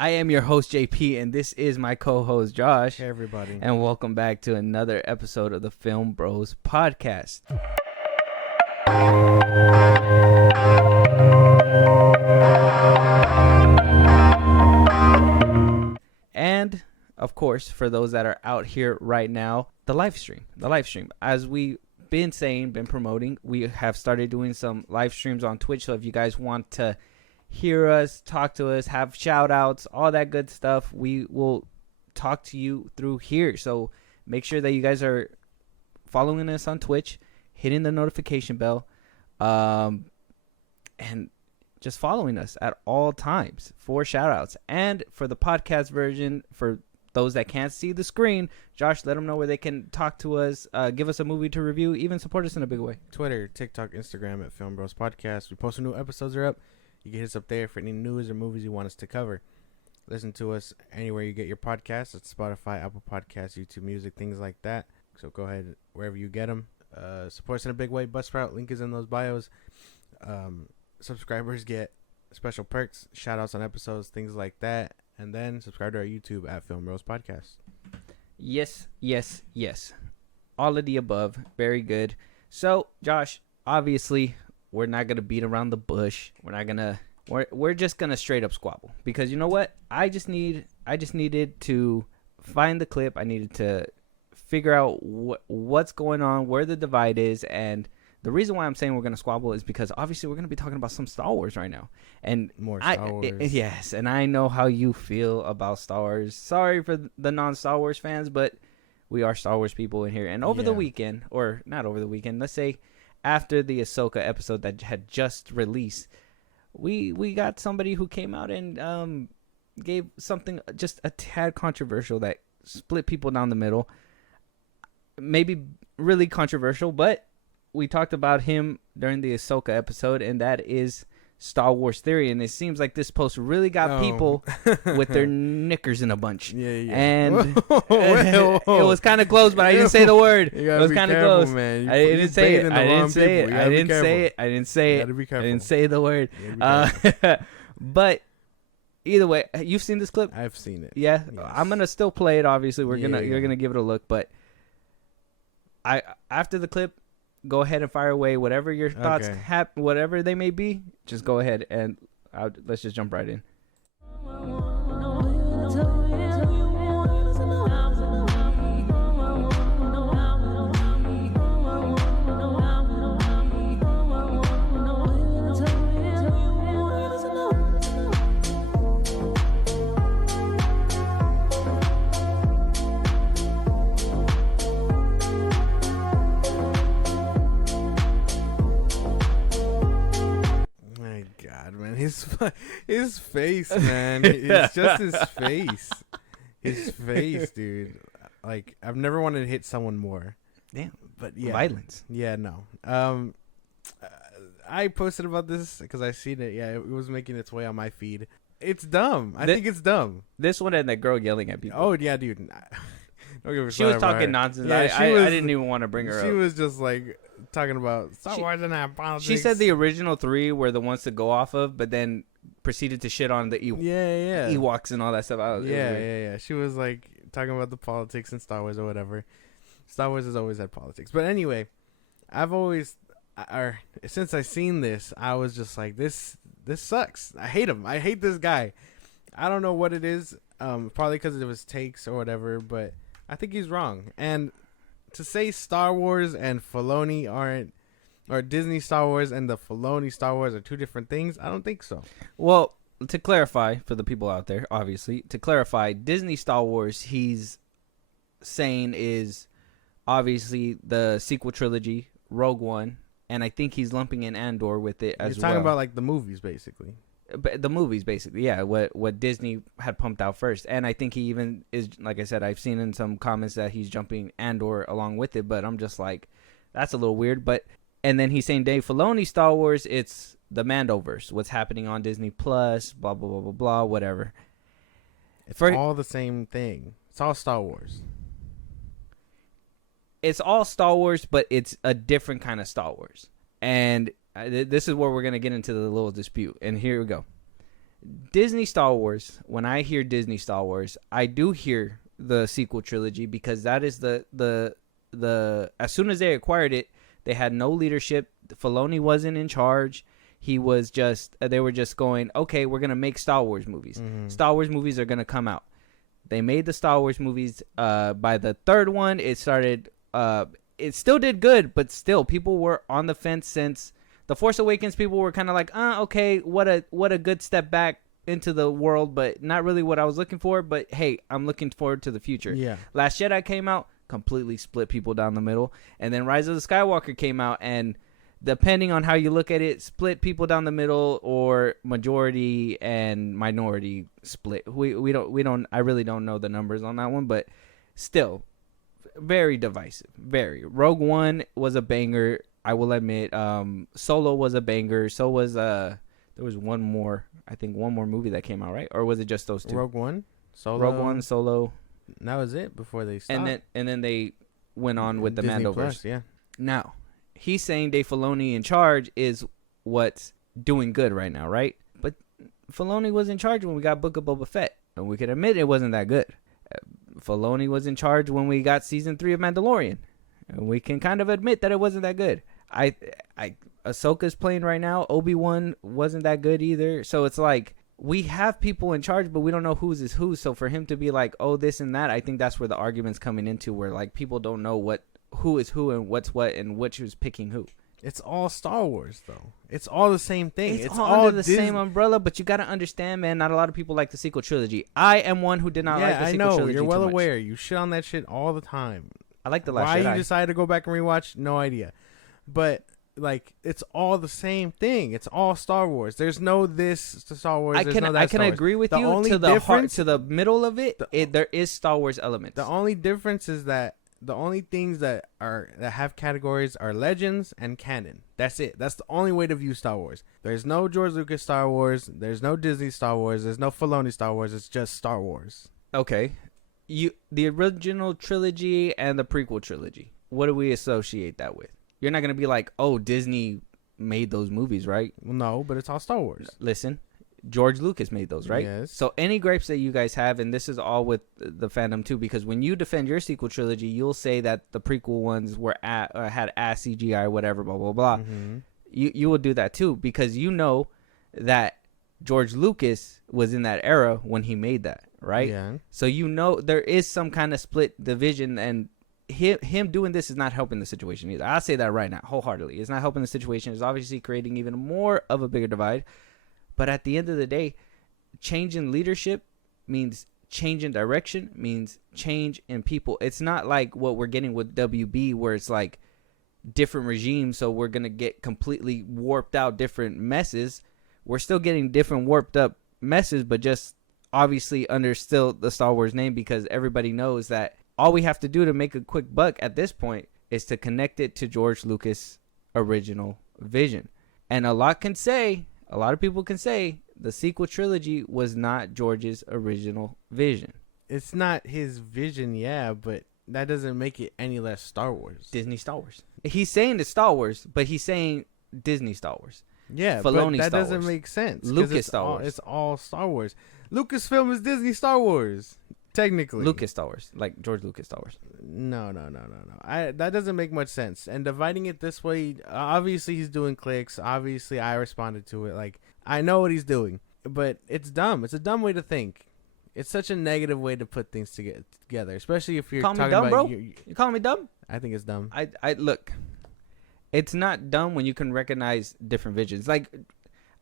I am your host, JP, and this is my co-host, Josh. Hey, everybody. And welcome back to another episode of the FIlmBros podcast. And, of course, for those that are out here right now, the live stream. As we've been promoting, we have started doing some live streams on Twitch. So if you guys want to hear us, talk to us, have shout outs, all that good stuff, we will talk to you through here. So make sure that you guys are following us on Twitch, hitting the notification bell, and just following us at all times for shout outs. And for the podcast version, for those that can't see the screen, Josh, let them know where they can talk to us, give us a movie to review, even support us in a big way. Twitter, TikTok, Instagram at FIlmBros Podcast. We post when new episodes are up. You can hit us up there for any news or movies you want us to cover. Listen to us anywhere you get your podcasts. It's Spotify, Apple Podcasts, YouTube Music, things like that. So go ahead wherever you get them. Support us in a big way. Buzzsprout, link is in those bios. Subscribers get special perks, shout outs on episodes, things like that. And then subscribe to our YouTube at FIlmBros Podcast. Yes. All of the above. Very good. So, Josh, obviously, we're not going to beat around the bush. We're just going to straight up squabble. Because you know what? I just needed to find the clip. I needed to figure out what's going on, where the divide is. And the reason why I'm saying we're going to squabble is because obviously we're going to be talking about some Star Wars right now. And more Star Wars. Yes, and I know how you feel about Star Wars. Sorry for the non-Star Wars fans, but we are Star Wars people in here. And over the weekend, or not over the weekend, let's say after the Ahsoka episode that had just released, we got somebody who came out and gave something just a tad controversial that split people down the middle. Maybe really controversial, but we talked about him during the Ahsoka episode, and that is Star Wars theory. And it seems like this post really got people with their knickers in a bunch. Yeah. And it was kind of close, but I didn't say the word. It was kind of close. Man. I didn't say it. I didn't say the word. But either way, you've seen this clip? I've seen it. Yeah. Yes. I'm gonna still play it. Obviously, you're gonna give it a look. But after the clip, go ahead and fire away whatever your thoughts whatever they may be. Just go ahead and let's just jump right in. His face, man. It's just his face. His face, dude. Like, I've never wanted to hit someone more. Damn. But yeah. Violence. Yeah, no. I posted about this because I seen it. Yeah, it was making its way on my feed. It's dumb. I think it's dumb. This one and that girl yelling at people. Oh, yeah, dude. She was talking nonsense. Yeah, I didn't even want to bring her up. She was just like talking about Star Wars and politics. She said the original 3 were the ones to go off of, but then proceeded to shit on the Ewoks and all that stuff. Yeah. She was like talking about the politics in Star Wars or whatever. Star Wars has always had politics. But anyway, since I seen this, I was just like, this sucks. I hate him. I hate this guy. I don't know what it is. Probably because of his takes or whatever, but I think he's wrong. And to say Star Wars and Filoni aren't, or Disney Star Wars and the Filoni Star Wars are two different things, I don't think so. Well, to clarify for the people out there, obviously, Disney Star Wars, he's saying is obviously the sequel trilogy, Rogue One, and I think he's lumping in Andor with it as well. He's talking about like the movies, basically. The movies, basically, yeah, what Disney had pumped out first. And I think he even is, like I said, I've seen in some comments that he's jumping Andor along with it, but I'm just like, that's a little weird. And then he's saying Dave Filoni Star Wars, it's the Mandoverse, what's happening on Disney Plus, blah, blah, blah, blah, blah, whatever. It's all the same thing. It's all Star Wars. It's all Star Wars, but it's a different kind of Star Wars. And this is where we're going to get into the little dispute. And here we go. Disney Star Wars. When I hear Disney Star Wars, I do hear the sequel trilogy because that is the as soon as they acquired it, they had no leadership. Filoni wasn't in charge. He was just they were just going, okay, we're gonna make Star Wars movies. Mm-hmm. Star Wars movies are gonna come out. They made the Star Wars movies. By the third one, it started. It still did good, but still, people were on the fence since The Force Awakens. People were kind of like, okay, what a good step back into the world, but not really what I was looking for. But hey, I'm looking forward to the future. Yeah. Last Jedi came out, completely split people down the middle, and then Rise of the Skywalker came out, and depending on how you look at it, split people down the middle or majority and minority split. We don't. I really don't know the numbers on that one, but still, very divisive. Very. Rogue One was a banger. I will admit. Solo was a banger. So was there was one more. I think one more movie that came out, right? Or was it just those two? Rogue One, Solo. Rogue One, Solo. That was it before they stopped. And then they went on with the Disney Mandoverse. Plus, yeah. Now, he's saying Dave Filoni in charge is what's doing good right now, right? But Filoni was in charge when we got Book of Boba Fett, and we can admit it wasn't that good. Filoni was in charge when we got season 3 of Mandalorian, and we can kind of admit that it wasn't that good. Ahsoka's playing right now. Obi-Wan wasn't that good either. So it's like we have people in charge, but we don't know whose is who. So for him to be like, oh, this and that, I think that's where the argument's coming into, where like people don't know who is who and what's what and which is picking who. It's all Star Wars, though. It's all the same thing. It's all under the same umbrella, but you got to understand, man, not a lot of people like the sequel trilogy. I am one who did not like the sequel trilogy. Yeah, I know. You're well too much. aware. You shit on that shit all the time. I like The Last Jedi. Why you decided to go back and rewatch, no idea. But, like, it's all the same thing. It's all Star Wars. There's no this to Star Wars. I can agree with you to the heart, to the middle of it. There is Star Wars elements. The only difference is that the only things that have categories are legends and canon. That's it. That's the only way to view Star Wars. There's no George Lucas Star Wars. There's no Disney Star Wars. There's no Filoni Star Wars. It's just Star Wars. Okay. The original trilogy and the prequel trilogy. What do we associate that with? You're not going to be like, oh, Disney made those movies, right? Well, no, but it's all Star Wars. Listen, George Lucas made those, right? Yes. So any gripes that you guys have, and this is all with the fandom too, because when you defend your sequel trilogy, you'll say that the prequel ones had ass CGI, whatever, blah, blah, blah. Mm-hmm. You will do that too, because you know that George Lucas was in that era when he made that, right? Yeah. So you know there is some kind of split division, and him doing this is not helping the situation either. I'll say that right now, wholeheartedly. It's not helping the situation. It's obviously creating even more of a bigger divide. But at the end of the day, change in leadership means change in direction, means change in people. It's not like what we're getting with WB, where it's like different regimes, so we're going to get completely warped out different messes. We're still getting different warped up messes, but just obviously under still the Star Wars name, because everybody knows that all we have to do to make a quick buck at this point is to connect it to George Lucas' original vision. And a lot of people can say the sequel trilogy was not George's original vision. It's not his vision, yeah, but that doesn't make it any less Star Wars. Disney Star Wars. He's saying it's Star Wars, but he's saying Disney Star Wars. Yeah, Filoni but that Star doesn't Wars. make sense. Lucas Star Wars. It's all Star Wars. Lucasfilm is Disney Star Wars, technically. Lucas Star Wars, like George Lucas Star Wars. No. That doesn't make much sense. And dividing it this way, obviously he's doing clicks. Obviously I responded to it. Like, I know what he's doing, but it's dumb. It's a dumb way to think. It's such a negative way to put things together, especially if you're talking dumb, about. Bro? You calling me dumb? I think it's dumb. I look. It's not dumb when you can recognize different visions. Like,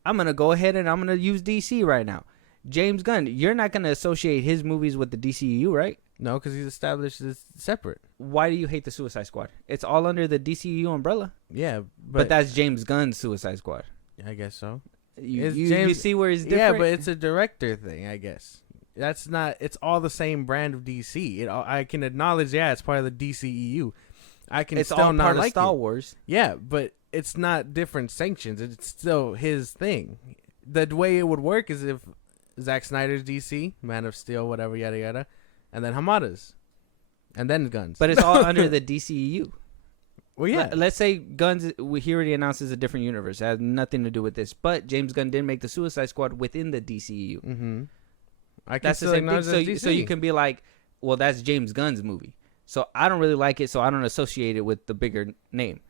I'm gonna go ahead and I'm gonna use DC right now. James Gunn, you're not gonna associate his movies with the DCEU, right? No, because he's established as separate. Why do you hate the Suicide Squad? It's all under the DCEU umbrella. Yeah, but that's James Gunn's Suicide Squad. I guess so. You see where he's different? Yeah, but it's a director thing, I guess. That's not. It's all the same brand of DC. I can acknowledge, yeah, it's part of the DCEU. It's still all not part like of Star Wars. Yeah, but it's not different sanctions. It's still his thing. The way it would work is if Zack Snyder's DC, Man of Steel, whatever, yada yada, and then Hamada's, and then Guns. But it's all under the DCEU. Well, yeah. Let's say Guns, he already announced is a different universe. It has nothing to do with this. But James Gunn did make the Suicide Squad within the DCEU. Mm-hmm. That's the same thing. So you can be like, well, that's James Gunn's movie. So I don't really like it, so I don't associate it with the bigger name.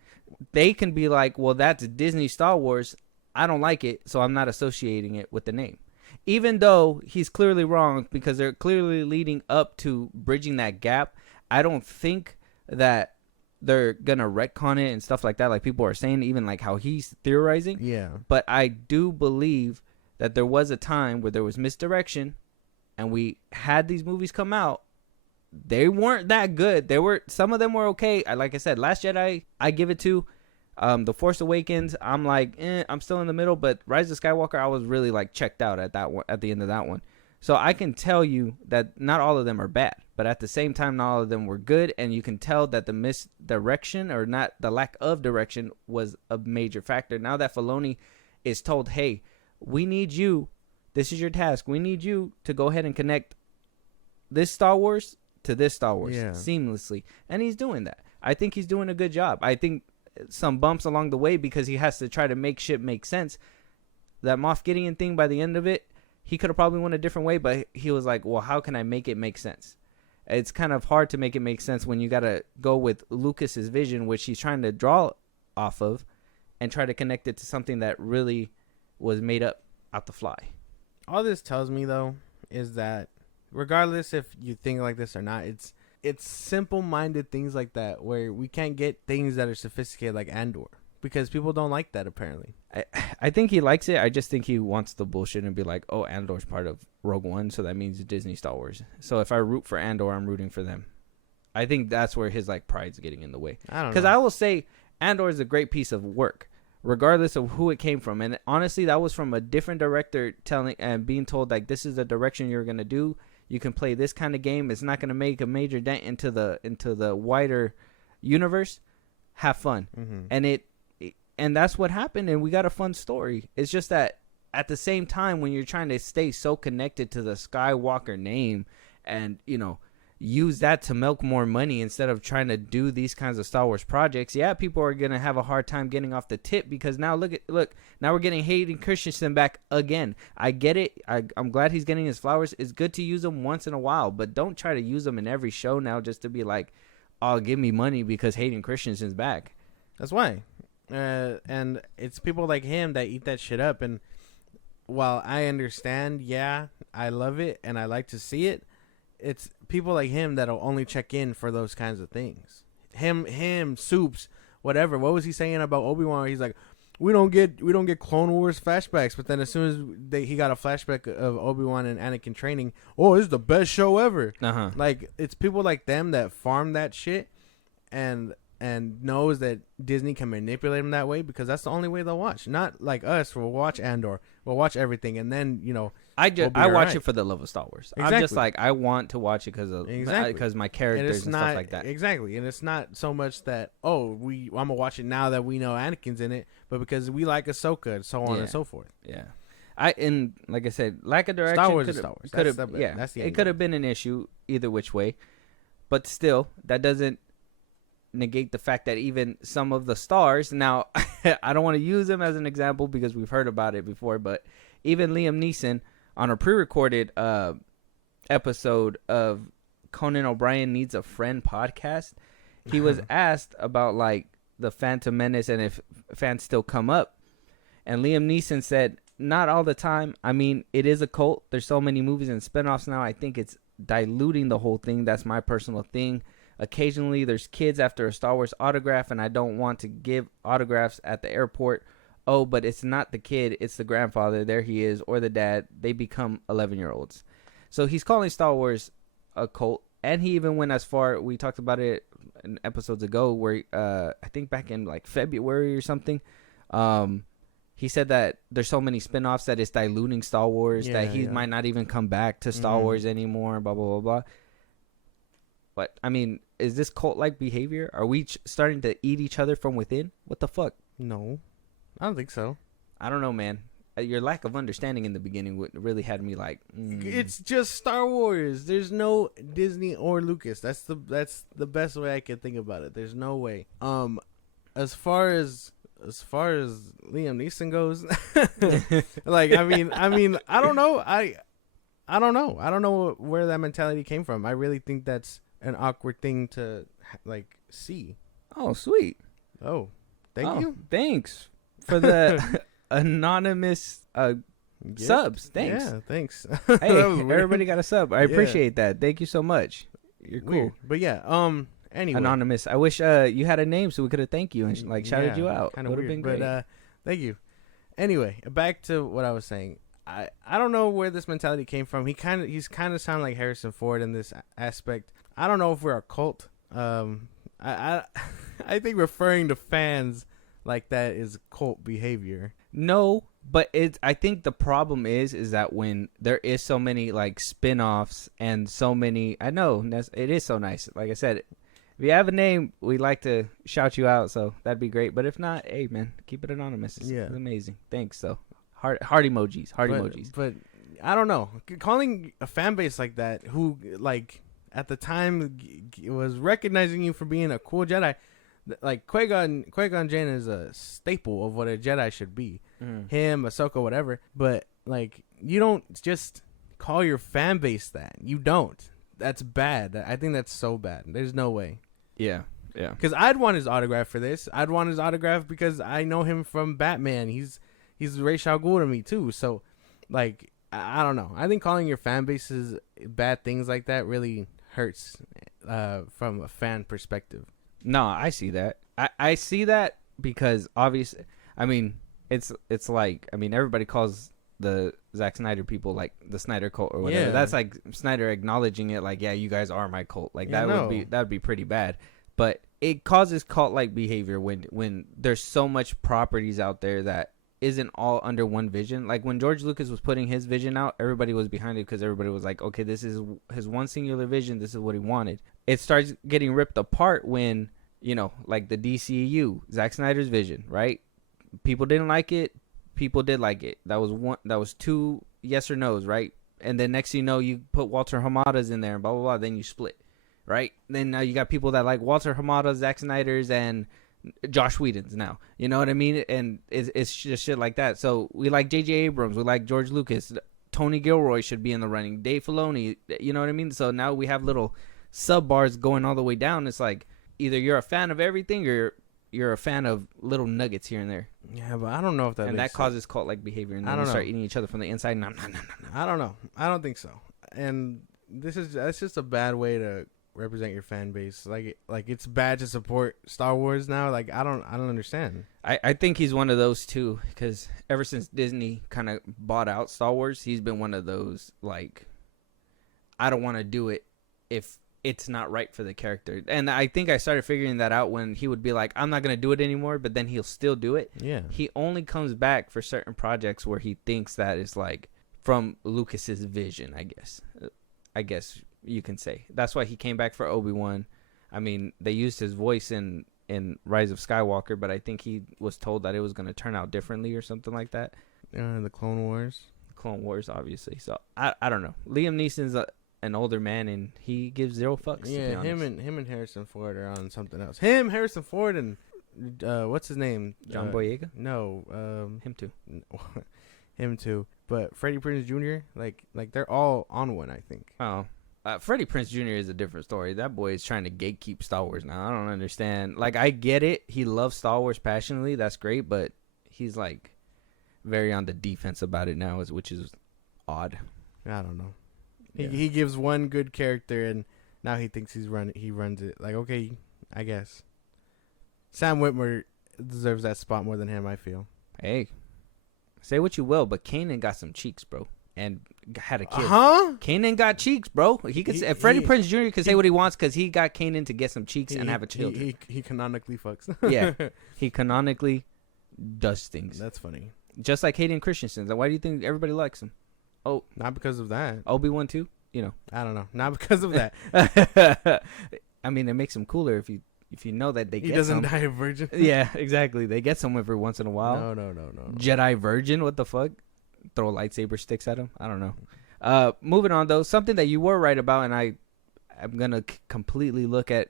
They can be like, well, that's Disney Star Wars. I don't like it, so I'm not associating it with the name. Even though he's clearly wrong because they're clearly leading up to bridging that gap, I don't think that they're going to retcon it and stuff like that, like people are saying, even like how he's theorizing. Yeah. But I do believe that there was a time where there was misdirection and we had these movies come out. They weren't that good. Some of them were okay. Like I said, Last Jedi, I give it to. The Force Awakens, I'm like, I'm still in the middle. But Rise of Skywalker, I was really like checked out at that one, at the end of that one. So I can tell you that not all of them are bad, but at the same time, not all of them were good. And you can tell that the misdirection or not the lack of direction was a major factor. Now that Filoni is told, hey, we need you. This is your task. We need you to go ahead and connect this Star Wars to this Star Wars seamlessly. And he's doing that. I think he's doing a good job. I think some bumps along the way because he has to try to make shit make sense. That Moff Gideon thing, by the end of it, he could have probably went a different way, but he was like, well, how can I make it make sense? It's kind of hard to make it make sense when you got to go with Lucas's vision, which he's trying to draw off of, and try to connect it to something that really was made up out the fly. All this tells me, though, is that regardless if you think like this or not, it's simple-minded things like that where we can't get things that are sophisticated like Andor because people don't like that apparently. I think he likes it. I just think he wants the bullshit and be like, oh, Andor's part of Rogue One, so that means Disney Star Wars. So if I root for Andor, I'm rooting for them. I think that's where his like pride's getting in the way. I don't know. Because I will say Andor is a great piece of work, regardless of who it came from. And honestly, that was from a different director telling and being told like, this is the direction you're gonna do. You can play this kind of game. It's not gonna make a major dent into the wider universe. Have fun, and that's what happened. And we got a fun story. It's just that at the same time, when you're trying to stay so connected to the Skywalker name, and use that to milk more money instead of trying to do these kinds of Star Wars projects, people are going to have a hard time getting off the tip because now look, now we're getting Hayden Christensen back again. I get it. I'm glad he's getting his flowers. It's good to use them once in a while, but don't try to use them in every show now just to be like, oh, give me money because Hayden Christensen's back. That's why. And it's people like him that eat that shit up. And while I understand, I love it and I like to see it, it's people like him that'll only check in for those kinds of things. Him, Soups, whatever. What was he saying about Obi-Wan? He's like, we don't get Clone Wars flashbacks, but then as soon as he got a flashback of Obi-Wan and Anakin training, oh, this is the best show ever. Like, it's people like them that farm that shit and knows that Disney can manipulate them that way because that's the only way they'll watch. Not like us, we'll watch Andor, we'll watch everything, and then I watch it for the love of Star Wars. Exactly. I'm just like, I want to watch it because my characters and stuff like that. Exactly, and it's not so much that I'm gonna watch it now that we know Anakin's in it, but because we like Ahsoka and so on and so forth. Yeah, and like I said, lack of direction. Star Wars is Star Wars. It could have been an issue either which way, but still, that doesn't negate the fact that even some of the stars. Now, I don't want to use them as an example because we've heard about it before, but even Liam Neeson on a pre-recorded episode of Conan O'Brien Needs a Friend podcast, he was asked about like the Phantom Menace and if fans still come up, and Liam Neeson said, not all the time. I mean, it is a cult. There's so many movies and spinoffs now. I think it's diluting the whole thing. That's my personal thing. Occasionally, there's kids after a Star Wars autograph, and I don't want to give autographs at the airport. Oh, but it's not the kid, it's the grandfather. There he is, or the dad. They become 11-year-olds. So he's calling Star Wars a cult, and he even went as far. We talked about it in episodes ago, where I think back in like February or something. He said that there's so many spinoffs that it's diluting Star Wars, that he might not even come back to Star Wars anymore. Blah blah blah blah. But I mean, is this cult-like behavior? Are we starting to eat each other from within? What the fuck? No, I don't think so. I don't know, man. Your lack of understanding in the beginning really had me like. It's just Star Wars. There's no Disney or Lucas. That's the best way I can think about it. There's no way. as far as Liam Neeson goes, like I mean, I don't know. I don't know. I don't know where that mentality came from. I really think that's an awkward thing to like see. Oh, sweet. Oh, thank you. Thanks for the anonymous subs. Thanks. Yeah, thanks. Hey, everybody got a sub. I appreciate that. Thank you so much. You're cool. Weird. But yeah, anyway. Anonymous. I wish you had a name so we could have thanked you and like shouted you out. Kind of Would have weird, been great. but thank you. Anyway, back to what I was saying. I don't know where this mentality came from. He's kind of sound like Harrison Ford in this aspect. I don't know if we're a cult. I think referring to fans like that is cult behavior. No, but I think the problem is that when there is so many like spin-offs and so many, I know it is so nice. Like I said, if you have a name, we like to shout you out, so that'd be great. But if not, hey man, keep it anonymous. It's amazing. Thanks. So heart emojis, emojis. But I don't know, calling a fan base like that, who like at the time was recognizing you for being a cool Jedi. Like Qui-Gon Jinn is a staple of what a Jedi should be. Him, Ahsoka, whatever. But like, you don't just call your fan base that. You don't. That's bad. I think that's so bad. There's no way. Yeah. Because I'd want his autograph for this. I'd want his autograph because I know him from Batman. He's Ra's al Ghul to me too. So, like, I don't know. I think calling your fan bases bad things like that really hurts from a fan perspective. No, I see that. I see that because obviously, I mean, it's like, I mean, everybody calls the Zack Snyder people like the Snyder cult or whatever. Yeah. That's like Snyder acknowledging it, like, yeah, you guys are my cult. Like that would be pretty bad. But it causes cult-like behavior when there's so much properties out there that isn't all under one vision. Like when George Lucas was putting his vision out, everybody was behind it because everybody was like, okay, this is his one singular vision. This is what he wanted. It starts getting ripped apart when, you know, like the DCEU, Zack Snyder's vision, right? People didn't like it. People did like it. That was two yes or no's, right? And then next thing you know, you put Walter Hamada's in there and blah, blah, blah. Then you split, right? Then now you got people that like Walter Hamada, Zack Snyder's, and Josh Whedon's now. You know what I mean? And it's just shit like that. So we like J.J. Abrams. We like George Lucas. Tony Gilroy should be in the running. Dave Filoni. You know what I mean? So now we have little sub bars going all the way down. It's like either you're a fan of everything or you're a fan of little nuggets here and there. Yeah, but I don't know if that and that causes cult-like behavior, and then they start eating each other from the inside. No. I don't know. I don't think so. And that's just a bad way to represent your fan base. Like it's bad to support Star Wars now. Like I don't understand. I think he's one of those too, because ever since Disney kind of bought out Star Wars, he's been one of those like, I don't want to do it if it's not right for the character. And I think I started figuring that out when he would be like, I'm not going to do it anymore, but then he'll still do it. Yeah. He only comes back for certain projects where he thinks that is like from Lucas's vision, I guess you can say. That's why he came back for Obi-Wan. I mean, they used his voice in Rise of Skywalker, but I think he was told that it was going to turn out differently or something like that. The Clone Wars. Clone Wars, obviously. So I don't know. Liam Neeson's an older man, and he gives zero fucks. Yeah, him and Harrison Ford are on something else. Harrison Ford, and what's his name? John Boyega? No, him too. Him too. But Freddie Prinze Jr. like they're all on one, I think. Oh, Freddie Prinze Jr. is a different story. That boy is trying to gatekeep Star Wars now. I don't understand. Like, I get it. He loves Star Wars passionately. That's great, but he's like very on the defense about it now, which is odd. I don't know. Yeah. He gives one good character, and now he thinks he runs it. Like, okay, I guess. Sam Witwer deserves that spot more than him, I feel. Hey, say what you will, but Kanan got some cheeks, bro, and had a kid. Huh? Kanan got cheeks, bro. Freddie Prinze Jr. can say what he wants because he got Kanan to get some cheeks and have a children. He canonically fucks. Yeah, he canonically does things. That's funny. Just like Hayden Christensen. Why do you think everybody likes him? Oh, not because of that. Obi-Wan too. You know, I don't know. Not because of that. I mean, it makes him cooler if you know that they. He doesn't die a virgin. Yeah, exactly. They get some every once in a while. No. Jedi virgin. What the fuck? Throw lightsaber sticks at him. I don't know. Moving on though, something that you were right about, and I'm gonna completely look at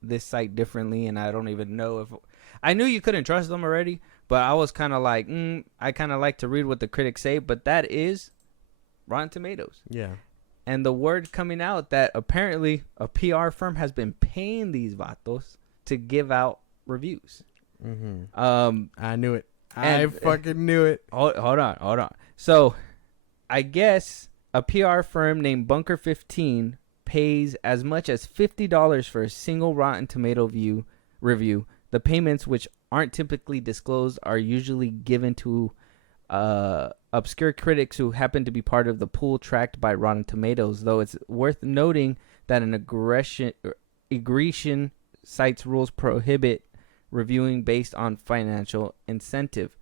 this site differently, and I don't even know if I knew you couldn't trust them already, but I was kind of like, I kind of like to read what the critics say. But that is Rotten Tomatoes. Yeah. And the word coming out that apparently a PR firm has been paying these vatos to give out reviews. I knew it. I fucking knew it. Hold on. So, I guess a PR firm named Bunker 15 pays as much as $50 for a single Rotten Tomato review. The payments, which aren't typically disclosed, are usually given to obscure critics who happen to be part of the pool tracked by Rotten Tomatoes, though it's worth noting that an egregious site's rules prohibit reviewing based on financial incentive.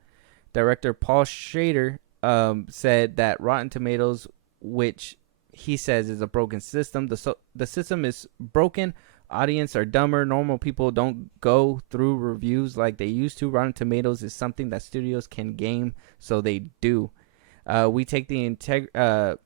Director Paul Schrader said that Rotten Tomatoes, which he says is a broken system, the system is broken. Audience are dumber. Normal people don't go through reviews like they used to. Rotten Tomatoes is something that studios can game, so they do. We take the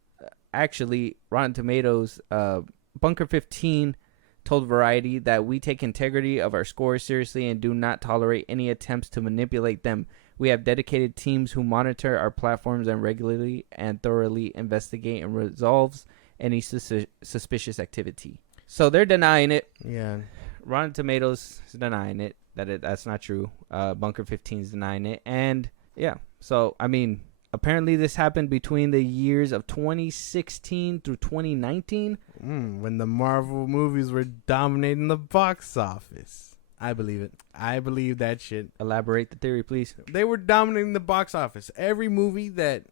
actually, Rotten Tomatoes, Bunker 15 told Variety that we take integrity of our scores seriously and do not tolerate any attempts to manipulate them. We have dedicated teams who monitor our platforms and regularly and thoroughly investigate and resolves any suspicious activity. So they're denying it. Yeah. Rotten Tomatoes is denying it. That's not true. Bunker 15 is denying it. And yeah, so I mean, apparently this happened between the years of 2016 through 2019. When the Marvel movies were dominating the box office. I believe it. I believe that shit. Elaborate the theory, please. They were dominating the box office. Every movie that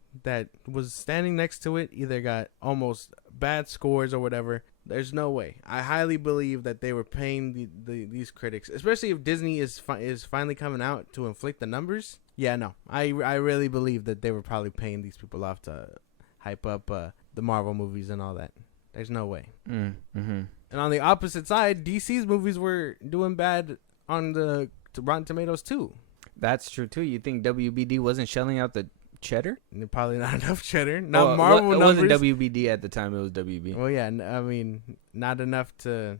was standing next to it either got almost bad scores or whatever. There's no way. I highly believe that they were paying these critics, especially if Disney is finally coming out to inflate the numbers. Yeah, no. I really believe that they were probably paying these people off to hype up the Marvel movies and all that. There's no way. Mm-hmm. And on the opposite side, DC's movies were doing bad on the Rotten Tomatoes too. That's true too. You think WBD wasn't shelling out the cheddar? Probably not enough cheddar. Not Marvel numbers. It wasn't WBD at the time. It was WB. Well, yeah. I mean, not enough to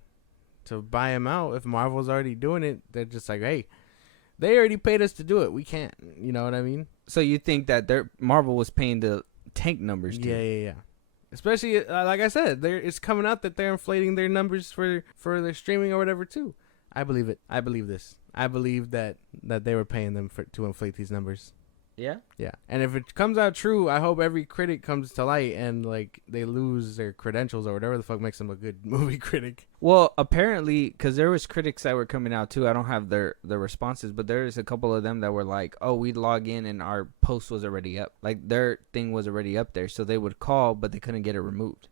buy them out. If Marvel's already doing it, they're just like, hey, they already paid us to do it. We can't. You know what I mean? So you think that Marvel was paying the tank numbers too? Yeah. Especially, like I said, it's coming out that they're inflating their numbers for their streaming or whatever too. I believe it. I believe this. I believe that they were paying them to inflate these numbers. Yeah? Yeah. And if it comes out true, I hope every critic comes to light and like they lose their credentials or whatever the fuck makes them a good movie critic. Well, apparently, because there was critics that were coming out too. I don't have their responses, but there's a couple of them that were like, oh, we'd log in and our post was already up. Like their thing was already up there. So they would call, but they couldn't get it removed.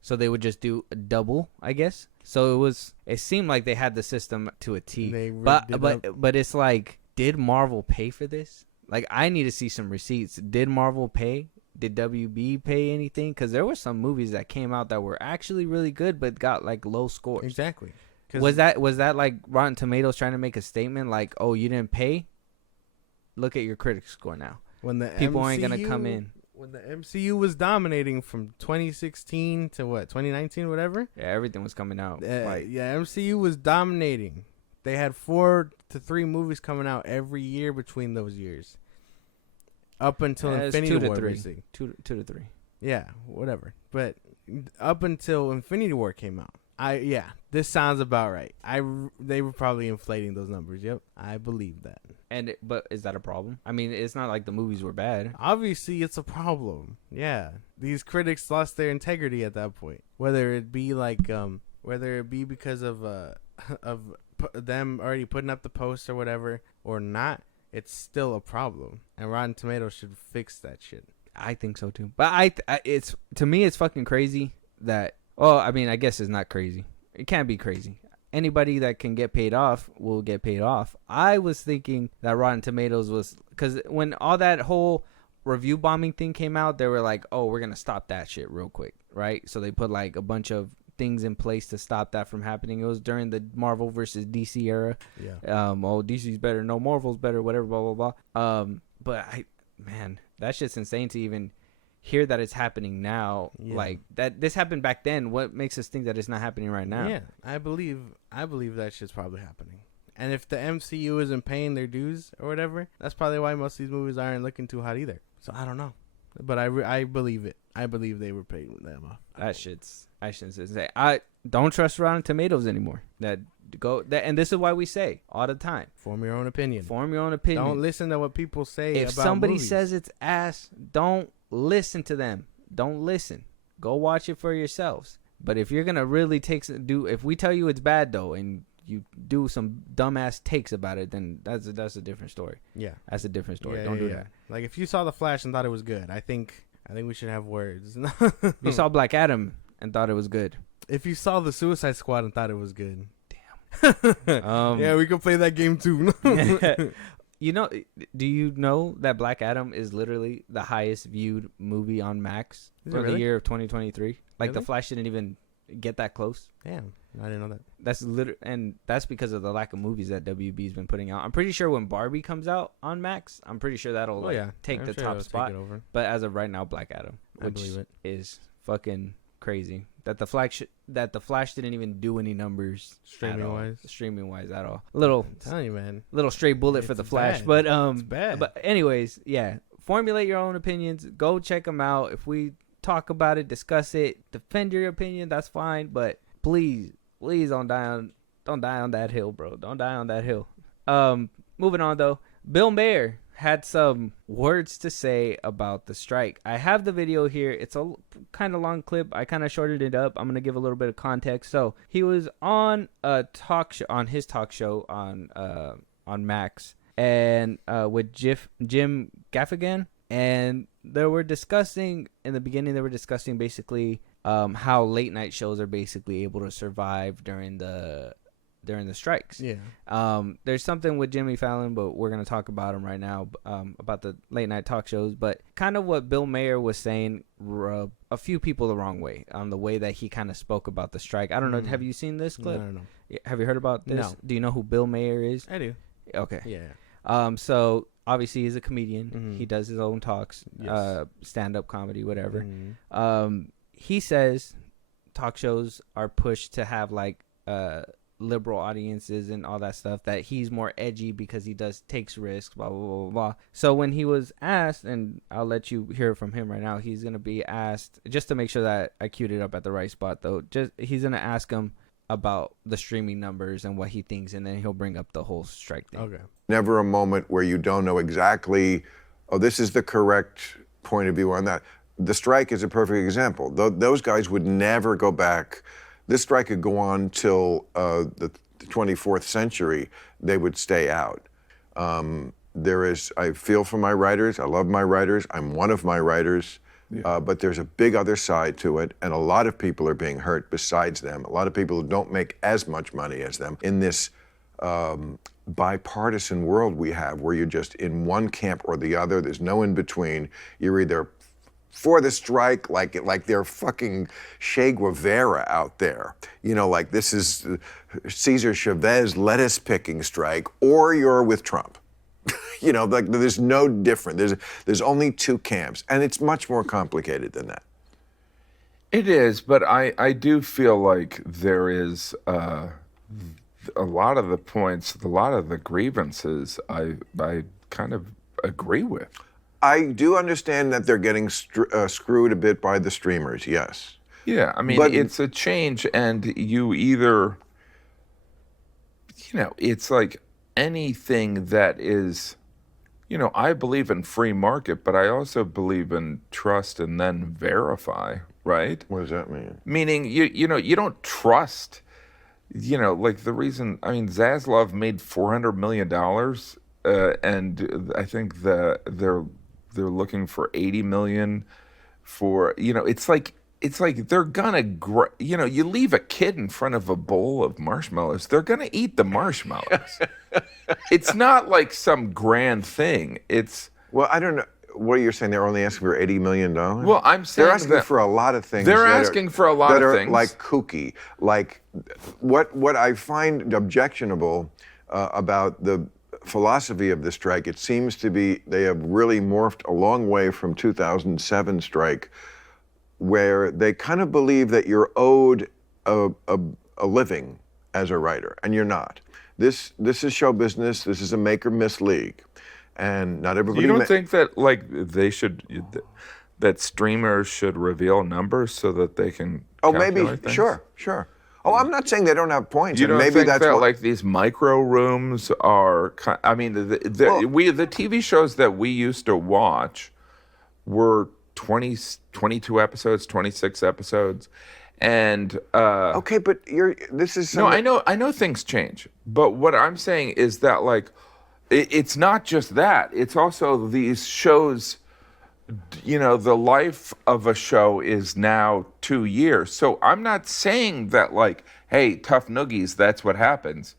So they would just do a double, I guess. So it seemed like they had the system to a T. But it's like, did Marvel pay for this? Like, I need to see some receipts. Did Marvel pay? Did WB pay anything? Because there were some movies that came out that were actually really good, but got like low scores. Exactly. Was that like Rotten Tomatoes trying to make a statement like, oh, you didn't pay? Look at your critic score now. When the people MCU, ain't gonna come in. When the MCU was dominating from 2016 to 2019, whatever. Yeah, everything was coming out. MCU was dominating. They had 4 to 3 movies coming out every year between those years. Up until Infinity War, basically. 2 to 3. Yeah, whatever. But up until Infinity War came out. This sounds about right. They were probably inflating those numbers. Yep, I believe that. But is that a problem? I mean, it's not like the movies were bad. Obviously, it's a problem. Yeah, these critics lost their integrity at that point. Whether it be because of them already putting up the post or whatever or not, it's still a problem. And Rotten Tomatoes should fix that shit. I think so too. But to me, it's fucking crazy that. Well, I mean, I guess it's not crazy. It can't be crazy. Anybody that can get paid off will get paid off. I was thinking that Rotten Tomatoes was... Because when all that whole review bombing thing came out, they were like, oh, we're going to stop that shit real quick, right? So they put like a bunch of things in place to stop that from happening. It was during the Marvel versus DC era. Yeah. DC's better, no, Marvel's better, whatever, blah, blah, blah. But that shit's insane to even... hear that it's happening now. Like that this happened back then. What makes us think that it's not happening right now? I believe that shit's probably happening. And if the MCU isn't paying their dues or whatever, that's probably why most of these movies aren't looking too hot either. So I don't know. But I believe it. I believe they were paying them off. That shit's, I shouldn't say. I don't trust Rotten Tomatoes anymore. And this is why we say all the time. Form your own opinion. Don't listen to what people say if about somebody movies. says it's ass, don't listen to them. Don't listen. Go watch it for yourselves. But if you're gonna really if we tell you it's bad though, and you do some dumbass takes about it, then that's a different story. Yeah, that's a different story. Yeah, don't do yeah. that. Like if you saw The Flash and thought it was good, I think we should have words. If you saw Black Adam and thought it was good. If you saw The Suicide Squad and thought it was good. Damn. Yeah, we could play that game too. Do you know that Black Adam is literally the highest viewed movie on Max for the year of 2023? Like Really? The Flash didn't even get that close. Damn, I didn't know that. And that's because of the lack of movies that WB's been putting out. I'm pretty sure when Barbie comes out on Max, I'm pretty sure that'll take I'm the sure top it'll spot. take it over. But as of right now, Black Adam, I which believe it. is fucking crazy. That the Flash didn't even do any numbers streaming wise at all. I'm telling you, man. Little stray bullet for the Flash, bad. but It's bad. But anyways, yeah. Formulate your own opinions. Go check them out. If we talk about it, discuss it, defend your opinion, that's fine. But please don't die on that hill, bro. Don't die on that hill. Moving on though, Bill Maher had some words to say about the strike. I have the video here. It's a kind of long clip. I kind of shortened it up. I'm gonna give a little bit of context. So he was on a talk show, on his talk show on Max, and with Jim Gaffigan, and they were discussing in the beginning. They were discussing basically how late night shows are basically able to survive during the strikes. Yeah. There's something with Jimmy Fallon, but we're gonna talk about him right now, about the late night talk shows. But kind of what Bill Maher was saying rubbed a few people the wrong way on the way that he kind of spoke about the strike. I don't know. Have you seen this clip? No. Have you heard about this? No. Do you know who Bill Maher is? I do. Okay. Yeah. So obviously he's a comedian. Mhm. He does his own talks, Yes. stand-up comedy, whatever. Mhm. He says talk shows are pushed to have like liberal audiences and all that stuff, that he's more edgy because he takes risks, blah blah blah blah. So when he was asked, and I'll let you hear it from him right now, he's gonna be asked, just to make sure that I queued it up at the right spot though, he's gonna ask him about the streaming numbers and what he thinks, and then he'll bring up the whole strike thing. Okay. Never a moment where you don't know exactly, oh, this is the correct point of view on that. The strike is a perfect example. Those guys would never go back. This strike could go on till the 24th century. They would stay out. I feel for my writers. I love my writers. I'm one of my writers. Yeah. But there's a big other side to it, and a lot of people are being hurt besides them. A lot of people who don't make as much money as them in this bipartisan world we have, where you're just in one camp or the other. There's no in between. You're either for the strike, like they're fucking Che Guevara out there. You know, like this is Cesar Chavez lettuce picking strike, or you're with Trump. You know, like there's no different. There's only two camps, and it's much more complicated than that. It is, but I do feel like there is a lot of the points, a lot of the grievances I kind of agree with. I do understand that they're getting screwed a bit by the streamers, yes. Yeah, I mean, it's a change, and you either, it's like anything that is, I believe in free market, but I also believe in trust and then verify, right? What does that mean? Meaning, you don't trust, like the reason, I mean, Zaslav made $400 million, and I think they're looking for 80 million for, it's like they're gonna, you leave a kid in front of a bowl of marshmallows, they're gonna eat the marshmallows. It's not like some grand thing. Well, I don't know. What you're saying, they're only asking for $80 million? Well, I'm saying they're asking for a lot of things. They're asking for a lot of things. Like kooky. Like what I find objectionable about the philosophy of the strike, it seems to be they have really morphed a long way from 2007 strike, where they kind of believe that you're owed a living as a writer, and you're not. This is show business. This is a make or miss league, and not everybody. You don't think that that streamers should reveal numbers so that they can? Oh, maybe. calculate things? Sure. Oh, I'm not saying they don't have points. You and don't maybe think that's that what, like these micro rooms are? I mean, the TV shows that we used to watch were 20, 22 episodes, 26 episodes, and okay, but this is no, I know things change, but what I'm saying is that like it's not just that; it's also these shows. You know, the life of a show is now 2 years. So I'm not saying that like, hey, tough noogies, that's what happens.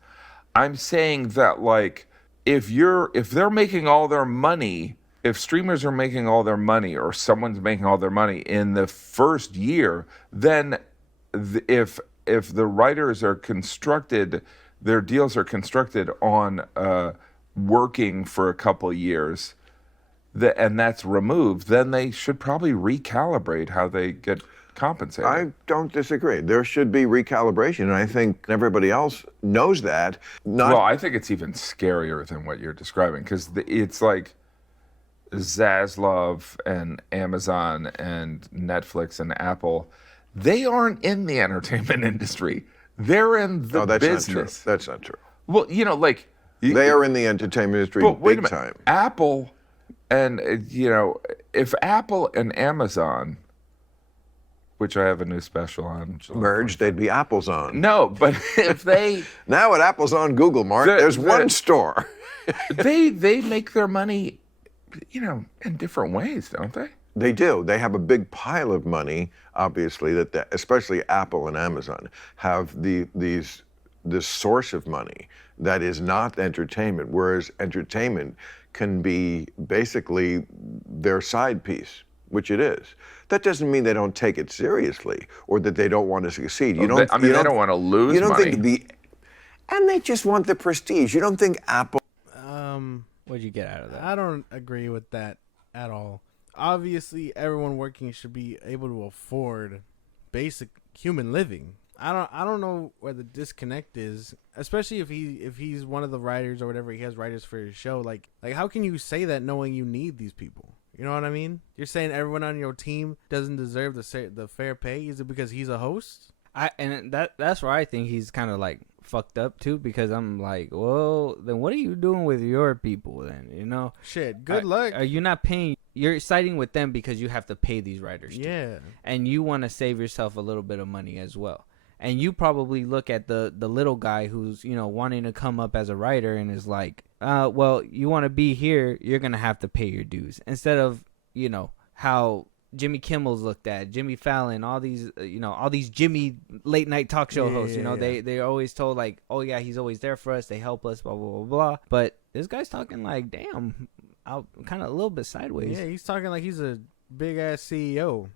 I'm saying that like, if they're making all their money, if streamers are making all their money or someone's making all their money in the first year, then if the writers are constructed, their deals are constructed on working for a couple years, and that's removed, then they should probably recalibrate how they get compensated. I don't disagree. There should be recalibration, and I think everybody else knows that. Well, I think it's even scarier than what you're describing, because it's like Zaslav and Amazon and Netflix and Apple, they aren't in the entertainment industry. They're in the business. Not true. That's not true. Well, you know, like... They are in the entertainment industry big time. Apple... And, you know, if Apple and Amazon, which I have a new special on. Merged, they'd be Apple's on. No, but if they... Now at Apple's on Google, Mark, there's one store. they make their money, you know, in different ways, don't they? They do. They have a big pile of money, obviously, that especially Apple and Amazon have this source of money that is not entertainment, whereas entertainment can be basically their side piece, which it is. That doesn't mean they don't take it seriously or that they don't want to succeed. They don't want to lose you don't money. Think and they just want the prestige. You don't think Apple... What'd you get out of that? I don't agree with that at all. Obviously, everyone working should be able to afford basic human living. I don't know where the disconnect is, especially if he's one of the writers or whatever. He has writers for his show. Like how can you say that knowing you need these people? You know what I mean? You're saying everyone on your team doesn't deserve the fair pay. Is it because he's a host? That's where I think he's kind of like fucked up too, because I'm like, well, then what are you doing with your people then? You know? Shit. Good luck. Are you not paying? You're siding with them because you have to pay these writers. Yeah. Too, and you want to save yourself a little bit of money as well. And you probably look at the little guy who's, you know, wanting to come up as a writer and is like, well, you want to be here, you're going to have to pay your dues. Instead of, you know, how Jimmy Kimmel's looked at, Jimmy Fallon, all these, you know, all these Jimmy late night talk show hosts, you know, they're always told like, oh yeah, he's always there for us. They help us, blah, blah, blah, blah. But this guy's talking like, damn, I'm kind of a little bit sideways. Yeah, he's talking like he's a big ass CEO.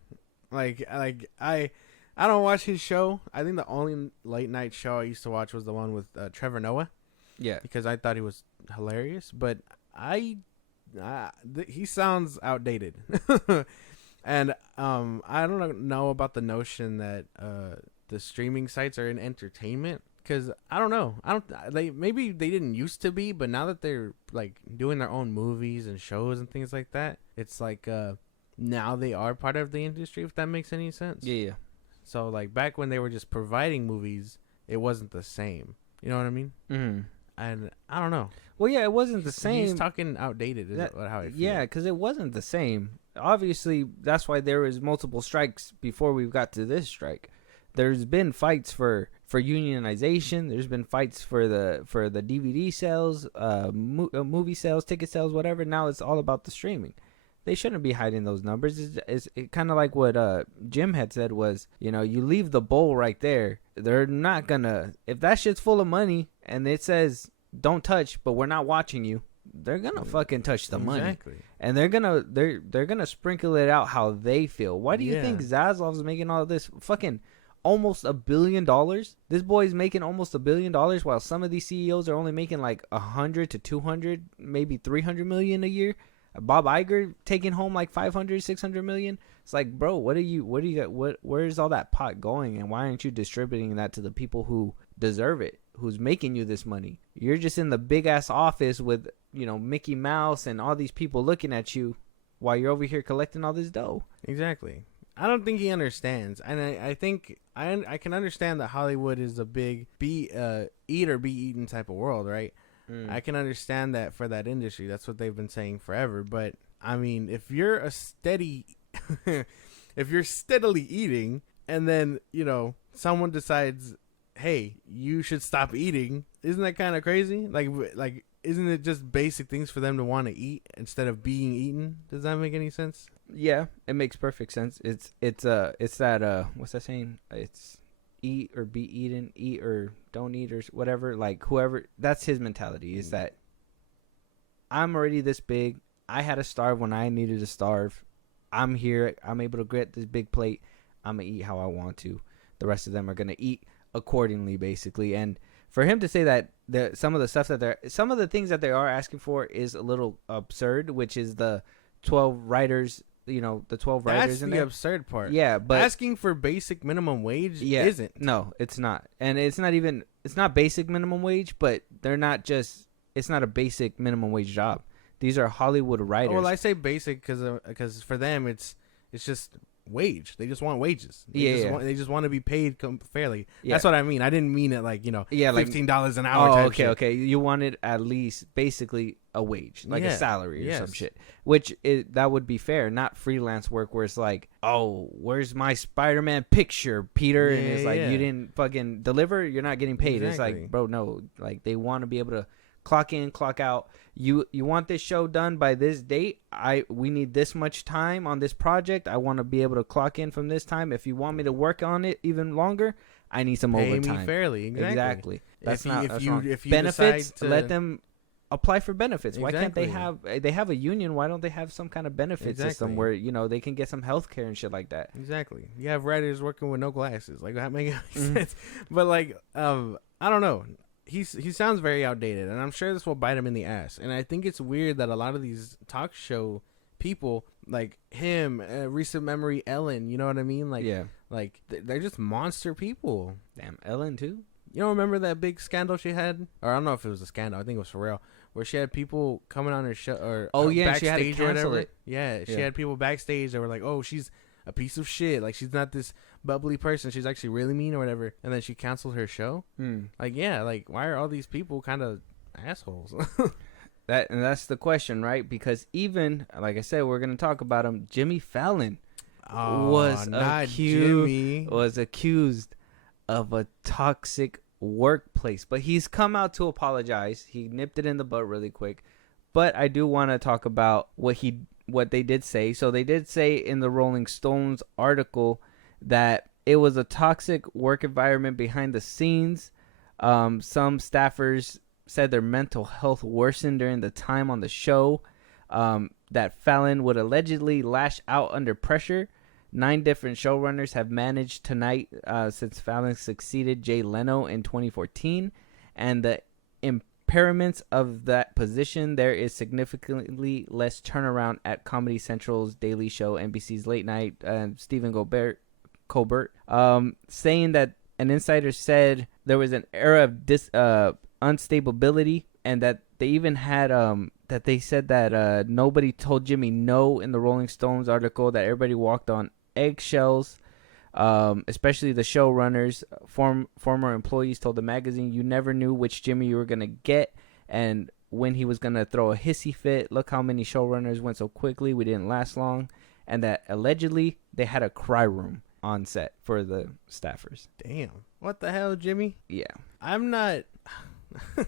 I don't watch his show. I think the only late night show I used to watch was the one with Trevor Noah. Yeah. Because I thought he was hilarious. But he sounds outdated. And I don't know about the notion that the streaming sites are in entertainment. Because I don't know. Maybe they didn't used to be. But now that they're like doing their own movies and shows and things like that, it's like now they are part of the industry, if that makes any sense. Yeah. So, like, back when they were just providing movies, it wasn't the same. You know what I mean? Mm-hmm. And I don't know. Well, yeah, it wasn't the same. He's talking outdated, is how I feel. Yeah, because it wasn't the same. Obviously, that's why there was multiple strikes before we got to this strike. There's been fights for unionization. There's been fights for the DVD sales, movie sales, ticket sales, whatever. Now it's all about the streaming. They shouldn't be hiding those numbers. It's kind of like what Jim had said was, you know, you leave the bowl right there. They're not gonna, if that shit's full of money and it says don't touch, but we're not watching you, they're gonna fucking touch the money. Exactly. And they're gonna sprinkle it out how they feel. Why do you think Zaslav's making all this fucking almost $1 billion? This boy's making almost $1 billion, while some of these CEOs are only making like 100 to 200, maybe 300 million a year. Bob Iger taking home like 500, 600 million. It's like, bro, where's all that pot going, and why aren't you distributing that to the people who deserve it, who's making you this money. You're just in the big ass office with, you know, Mickey Mouse and all these people looking at you while you're over here collecting all this dough. Exactly. I don't think he understands, and I think I can understand that Hollywood is a big eat or be eaten type of world, right? I can understand that for that industry. That's what they've been saying forever. But I mean, if you're steadily eating, and then, you know, someone decides, hey, you should stop eating, isn't that kind of crazy? Like, isn't it just basic things for them to want to eat instead of being eaten? Does that make any sense? Yeah, it makes perfect sense. It's that what's that saying? It's eat or be eaten, eat or don't eat, or whatever. Like, whoever, that's his mentality, is that I'm already this big. I had to starve when I needed to starve. I'm here. I'm able to get this big plate. I'm gonna eat how I want to. The rest of them are gonna eat accordingly, basically. And for him to say that some of the things that they are asking for is a little absurd, which is the 12 writers. You know, the 12 writers. That's in the there. absurd part. Yeah, but asking for basic minimum wage isn't. No, it's not. And it's not basic minimum wage, but it's not a basic minimum wage job. These are Hollywood writers. Well, I say basic because for them it's just wage. They just want wages. They just want to be paid fairly. Yeah. That's what I mean. I didn't mean it like, you know, $15 an hour. Oh, type okay, shit. okay. You wanted at least basically a wage, like a salary or some Yes. shit. Which that would be fair, not freelance work where it's like, oh, where's my Spider-Man picture, Peter? And it's like, you didn't fucking deliver, you're not getting paid. It's Exactly. like, bro, no. Like, they want to be able to clock in, clock out. You want this show done by this date? We need this much time on this project. I want to be able to clock in from this time. If you want me to work on it even longer, I need some Pay overtime. me fairly. Exactly. That's If you benefits. decide to, Let them apply for benefits. Why can't they Exactly. they have a union? Why don't they have some kind of benefit system Exactly. where, you know, they can get some health care and shit like that? Exactly. You have writers working with no glasses. Like, that makes sense. But like, I don't know. He sounds very outdated, and I'm sure this will bite him in the ass. And I think it's weird that a lot of these talk show people, like him, recent memory Ellen, you know what I mean? Like, Yeah. like they're just monster people. Damn, Ellen too. You don't remember that big scandal she had? Or I don't know if it was a scandal. I think it was for real. Where she had people coming on her show, or Yeah, she had to backstage or cancel whatever. it. Yeah, she Yeah. had people backstage that were like, "Oh, she's a piece of shit. Like, she's not this bubbly person. She's actually really mean or whatever." And then she canceled her show. Like, yeah, like, why are all these people kind of assholes? That's the question, right? Because even, like I said, we're gonna talk about him. Jimmy Fallon was accused of a toxic workplace, but he's come out to apologize. He nipped it in the butt really quick. But I do want to talk about what they did say. So they did say in the Rolling Stones article that it was a toxic work environment behind the scenes. Some staffers said their mental health worsened during the time on the show. That Fallon would allegedly lash out under pressure. 9 different showrunners have managed tonight since Fallon succeeded Jay Leno in 2014. And the impairments of that position, there is significantly less turnaround at Comedy Central's Daily Show, NBC's Late Night, Stephen Colbert, saying that an insider said there was an era of unstability, and that they even had that they said that nobody told Jimmy no in the Rolling Stones article, that everybody walked on eggshells, especially the showrunners. Former employees told the magazine, "You never knew which Jimmy you were gonna get, and when he was gonna throw a hissy fit. Look how many showrunners went so quickly. We didn't last long." And that allegedly they had a cry room on set for the staffers. Damn. What the hell, Jimmy? Yeah. I'm not...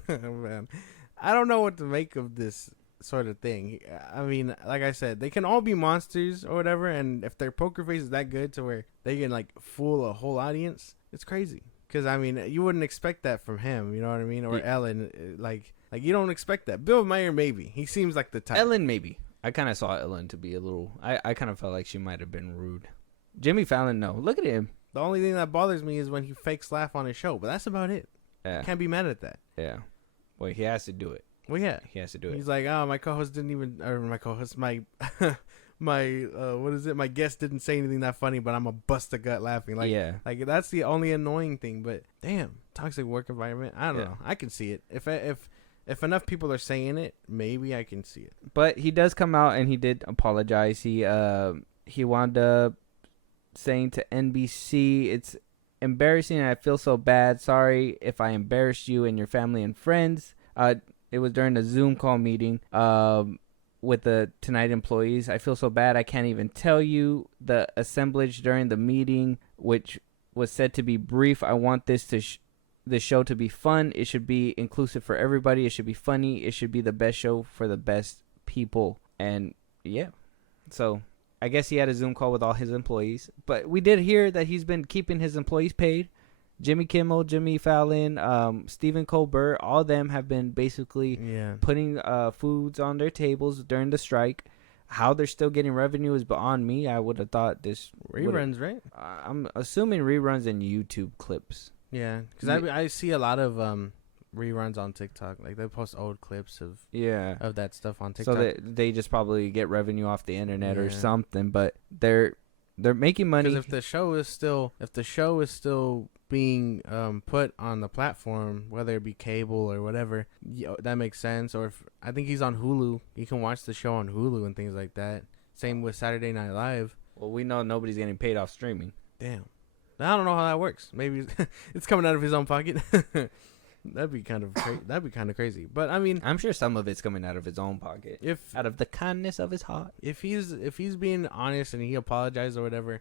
Man, I don't know what to make of this sort of thing. I mean, like I said, they can all be monsters or whatever, and if their poker face is that good to where they can, like, fool a whole audience, it's crazy. Because, I mean, you wouldn't expect that from him, you know what I mean? Or Ellen, like you don't expect that. Bill Maher, maybe. He seems like the type. Ellen, maybe. I kind of saw Ellen to be a little... I kind of felt like she might have been rude. Jimmy Fallon, no. Look at him. The only thing that bothers me is when he fakes laugh on his show, but that's about it. Yeah. Can't be mad at that. Yeah. Well, he has to do it. Well, yeah. He has to do it. He's like, oh, my co-host didn't even... Or my co-host, my... what is it? My guest didn't say anything that funny, but I'm a bust a gut laughing. Like, yeah. Like, that's the only annoying thing, but damn. toxic work environment. I don't Yeah. know. I can see it. If enough people are saying it, maybe I can see it. But he does come out and he did apologize. He wound up saying to NBC, "It's embarrassing and I feel so bad. Sorry if I embarrassed you and your family and friends." It was during a Zoom call meeting with the Tonight employees. "I feel so bad. I can't even tell you the assemblage during the meeting, which was said to be brief. I want this the show to be fun. It should be inclusive for everybody. It should be funny. It should be the best show for the best people." And yeah, so I guess he had a Zoom call with all his employees. But we did hear that he's been keeping his employees paid. Jimmy Kimmel, Jimmy Fallon, Stephen Colbert, all of them have been basically putting foods on their tables during the strike. How they're still getting revenue is beyond me. I would have thought this Reruns, right? I'm assuming reruns and YouTube clips. Yeah, because I see a lot of reruns on TikTok. Like they post old clips of that stuff on TikTok. So they just probably get revenue off the internet or something. But they're making money. Because if the show is still being put on the platform, whether it be cable or whatever, that makes sense. Or if I think he's on Hulu, you can watch the show on Hulu and things like that. Same with Saturday Night Live. Well, we know nobody's getting paid off streaming. Damn. I don't know how that works. Maybe it's coming out of his own pocket. That'd be kind of crazy. But I mean, I'm sure some of it's coming out of his own pocket, out of the kindness of his heart. If he's being honest and he apologized or whatever,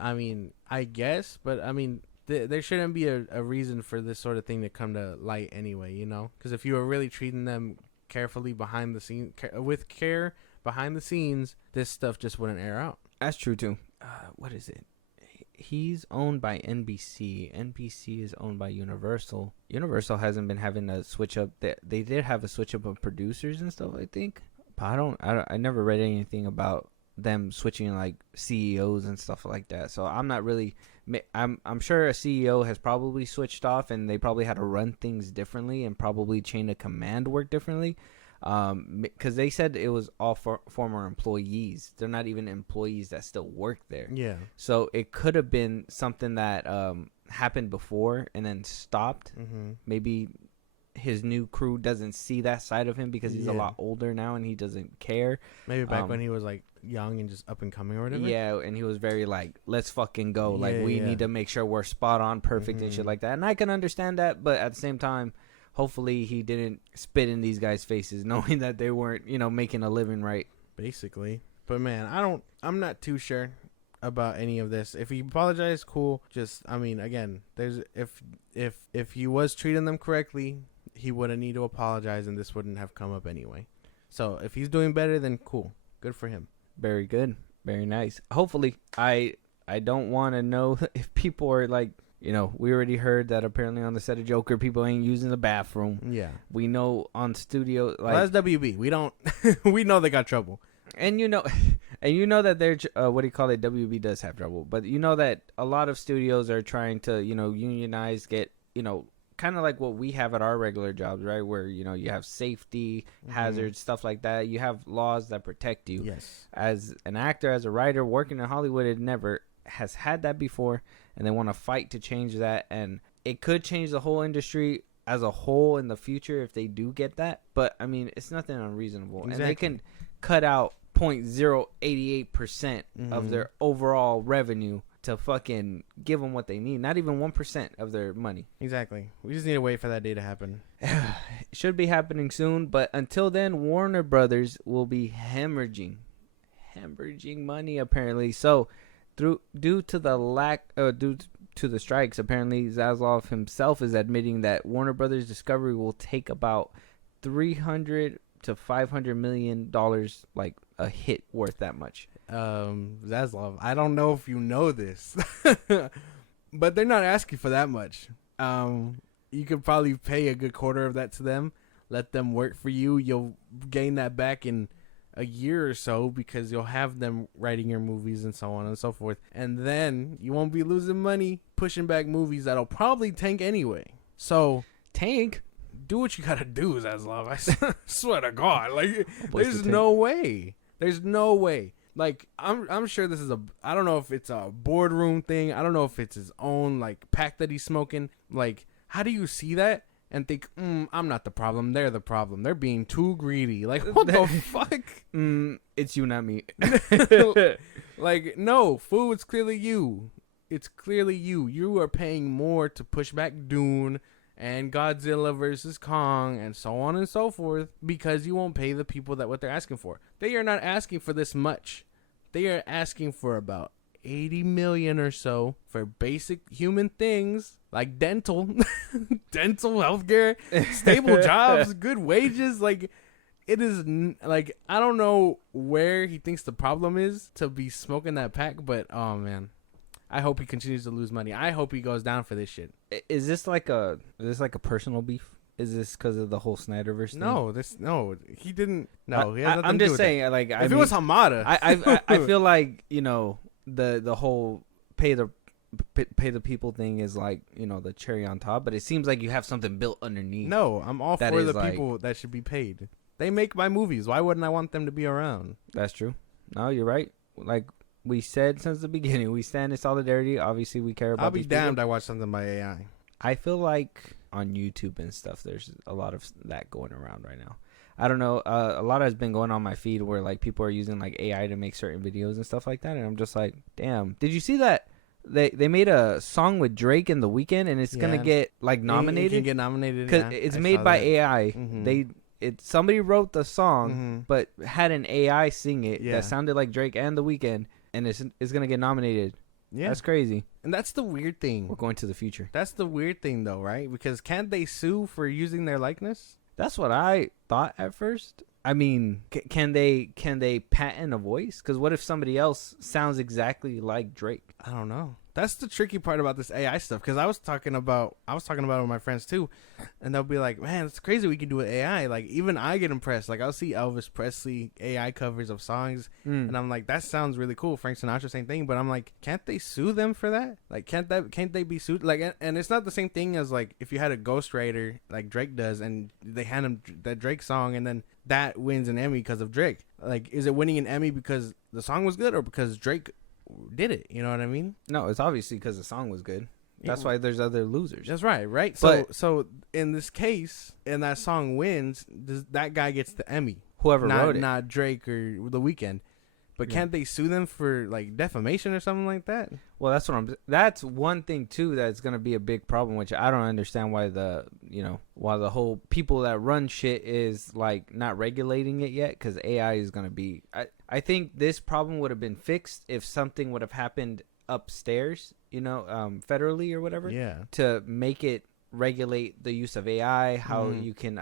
I mean, I guess. But I mean, there shouldn't be a reason for this sort of thing to come to light anyway. You know, because if you were really treating them carefully behind the scenes, with care behind the scenes, this stuff just wouldn't air out. That's true too. What is it? He's owned by NBC. NBC is owned by Universal. Universal hasn't been having a switch up. They did have a switch up of producers and stuff, I think. But I never read anything about them switching like CEOs and stuff like that. So I'm not really. I'm sure a CEO has probably switched off and they probably had to run things differently and probably chain of command work differently. Because they said it was all former employees. They're not even employees that still work there. Yeah. So it could have been something that happened before and then stopped. Mm-hmm. Maybe his new crew doesn't see that side of him because he's a lot older now and he doesn't care. Maybe back when he was like young and just up and coming or whatever. Yeah, and he was very like, let's fucking go. We need to make sure we're spot on, perfect and shit like that. And I can understand that, but at the same time, hopefully he didn't spit in these guys' faces knowing that they weren't, making a living right. Basically. But man, I'm not too sure about any of this. If he apologized, cool. Just, I mean, again, if he was treating them correctly, he wouldn't need to apologize and this wouldn't have come up anyway. So if he's doing better, then cool. Good for him. Very good. Very nice. Hopefully. I don't want to know if people are like, we already heard that apparently on the set of Joker, people ain't using the bathroom. Yeah. We know on studio, like, well, that's WB. We don't. We know they got trouble. And that they're what do you call it? WB does have trouble, but that a lot of studios are trying to unionize, get kind of like what we have at our regular jobs, right? Where you have safety hazards, stuff like that. You have laws that protect you. Yes. As an actor, as a writer, working in Hollywood, it never has had that before. And they want to fight to change that, and it could change the whole industry as a whole in the future if they do get that. But I mean, it's nothing unreasonable, and they can cut out 0.088% of their overall revenue to fucking give them what they need. Not even 1% of their money. Exactly. We just need to wait for that day to happen. It should be happening soon, but until then, Warner Brothers will be hemorrhaging money apparently. So. Due to the strikes, apparently Zaslav himself is admitting that Warner Brothers Discovery will take about $300 to $500 million, like a hit worth that much. Zaslav, I don't know if you know this, but they're not asking for that much. You could probably pay a good quarter of that to them, let them work for you. You'll gain that back in a year or so because you'll have them writing your movies and so on and so forth. And then you won't be losing money pushing back movies that'll probably tank anyway. So tank? Do what you gotta do, Zaslav. I swear to God. Like, there's no way. There's no way. Like, I'm sure this is I don't know if it's a boardroom thing. I don't know if it's his own, like, pack that he's smoking. Like, how do you see that and think, I'm not the problem, they're the problem, they're being too greedy? Like, what the fuck? It's you, not me. Like, no, food, it's clearly you. It's clearly you. You are paying more to push back Dune and Godzilla versus Kong and so on and so forth because you won't pay the people that what they're asking for. They are not asking for this much. They are asking for about 80 million or so for basic human things like dental healthcare, stable jobs, good wages. Like, it is like, I don't know where he thinks the problem is to be smoking that pack, but oh man, I hope he continues to lose money. I hope he goes down for this shit. Is this like a personal beef? Is this because of the whole Snyderverse thing? No, he didn't. No, he has nothing I'm to do just with saying, that. like, If it was Hamada, I feel like, you know, the whole pay the people thing is like, you know, the cherry on top, but it seems like you have something built underneath. no, I'm all That for is the like- people that should be paid. They make my movies. Why wouldn't I want them to be around? That's true. No, you're right. Like we said since the beginning, we stand in solidarity. Obviously, we care about. I'll be these people. damned I watch something by AI. I feel like on YouTube and stuff, there's a lot of that going around right now. I don't know. A lot has been going on my feed where like people are using like AI to make certain videos and stuff like that, and I'm just like, damn. Did you see that? They made a song with Drake in The Weeknd, and it's gonna get like It nominated can get nominated because it's made by AI. Mhm. Somebody wrote the song, Mhm. but had an AI sing it Yeah. that sounded like Drake and The Weeknd, and it's gonna get nominated. Yeah, That's crazy. and that's the weird thing. We're going to the future. That's the weird thing, though, right? Because can't they sue for using their likeness? That's what I thought at first. I mean, can they patent a voice? Because what if somebody else sounds exactly like Drake? I don't know. That's the tricky part about this AI stuff. Because I was talking about it with my friends too, and they'll be like, "Man, it's crazy we can do it AI." Like, even I get impressed. Like, I'll see Elvis Presley AI covers of songs, and I'm like, "That sounds really cool." Frank Sinatra, same thing. But I'm like, can't they sue them for that? Like, can't they be sued? Like, and it's not the same thing as like if you had a ghostwriter like Drake does, and they hand him that Drake song, and then that wins an Emmy because of Drake. Like, is it winning an Emmy because the song was good or because Drake did it? You know what I mean? No, it's obviously because the song was good. That's why there's other losers. That's right. But- So in this case, and that song wins, that guy gets the Emmy. Whoever not, wrote it. not Drake or The Weeknd. But Yeah. can't they sue them for like defamation or something like that? Well, that's one thing too that's gonna be a big problem, which I don't understand why why the whole people that run shit is like not regulating it yet, because AI is gonna be. I think this problem would have been fixed if something would have happened upstairs, federally or whatever, Yeah. to make it regulate the use of AI, how you can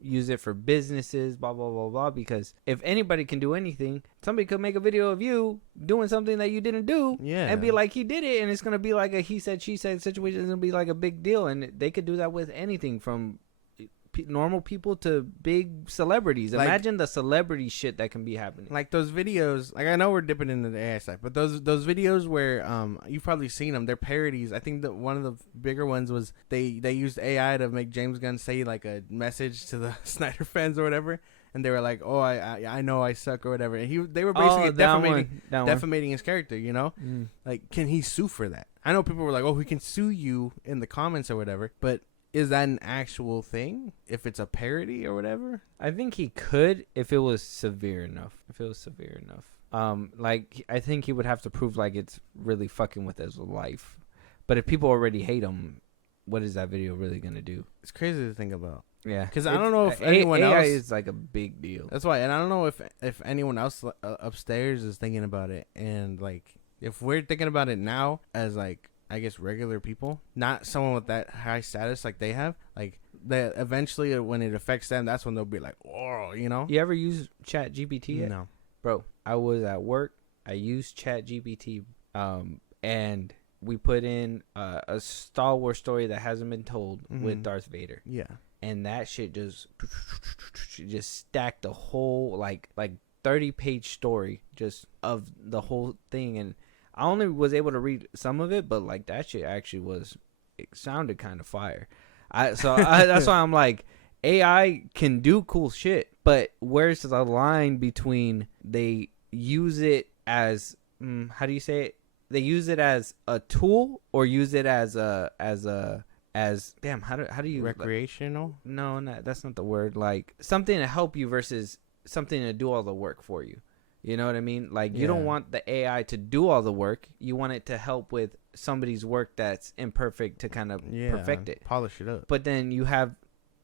use it for businesses, blah blah blah blah. Because if anybody can do anything, somebody could make a video of you doing something that you didn't do, Yeah. and be like, he did it, and it's gonna be like a he said she said situation. It's gonna be like a big deal, and they could do that with anything from normal people to big celebrities. Like- Imagine the celebrity shit that can be happening. Like those videos, like I know we're dipping into the AI side, but those videos where you've probably seen them, they're parodies. I think that one of the bigger ones was they used AI to make James Gunn say like a message to the Snyder fans or whatever, and they were like, "Oh, I know I suck" or whatever. And they were basically defamating his character. You know, like, can he sue for that? I know people were like, "Oh, he can sue you" in the comments or whatever, but is that an actual thing if it's a parody or whatever? I think he could if it was severe enough. Like, I think he would have to prove like it's really fucking with his life. But if people already hate him, what is that video really gonna do? It's crazy to think about. Yeah, Because I don't know if anyone AI else is like a big deal. That's why, and I don't know if anyone else upstairs is thinking about it, and like if we're thinking about it now as like, I guess, regular people, not someone with that high status like they have, like that eventually when it affects them, that's when they'll be like, "Oh, you know." You ever use Chat GPT yet? No. Bro, I was at work. I used Chat GPT, and we put in a Star Wars story that hasn't been told with Darth Vader. Yeah. And that shit just stacked the whole like 30-page story just of the whole thing. And I only was able to read some of it, but like that shit actually it sounded kind of fire. That's why I'm like, AI can do cool shit, but where's the line between they use it as how do you say it? They use it as a tool or use it as a as damn. How do you Recreational? no, that's not the word. Like something to help you versus something to do all the work for you. You know what I mean? Like you don't want the AI to do all the work. You want it to help with somebody's work that's imperfect to kind of perfect it, polish it up. But then you have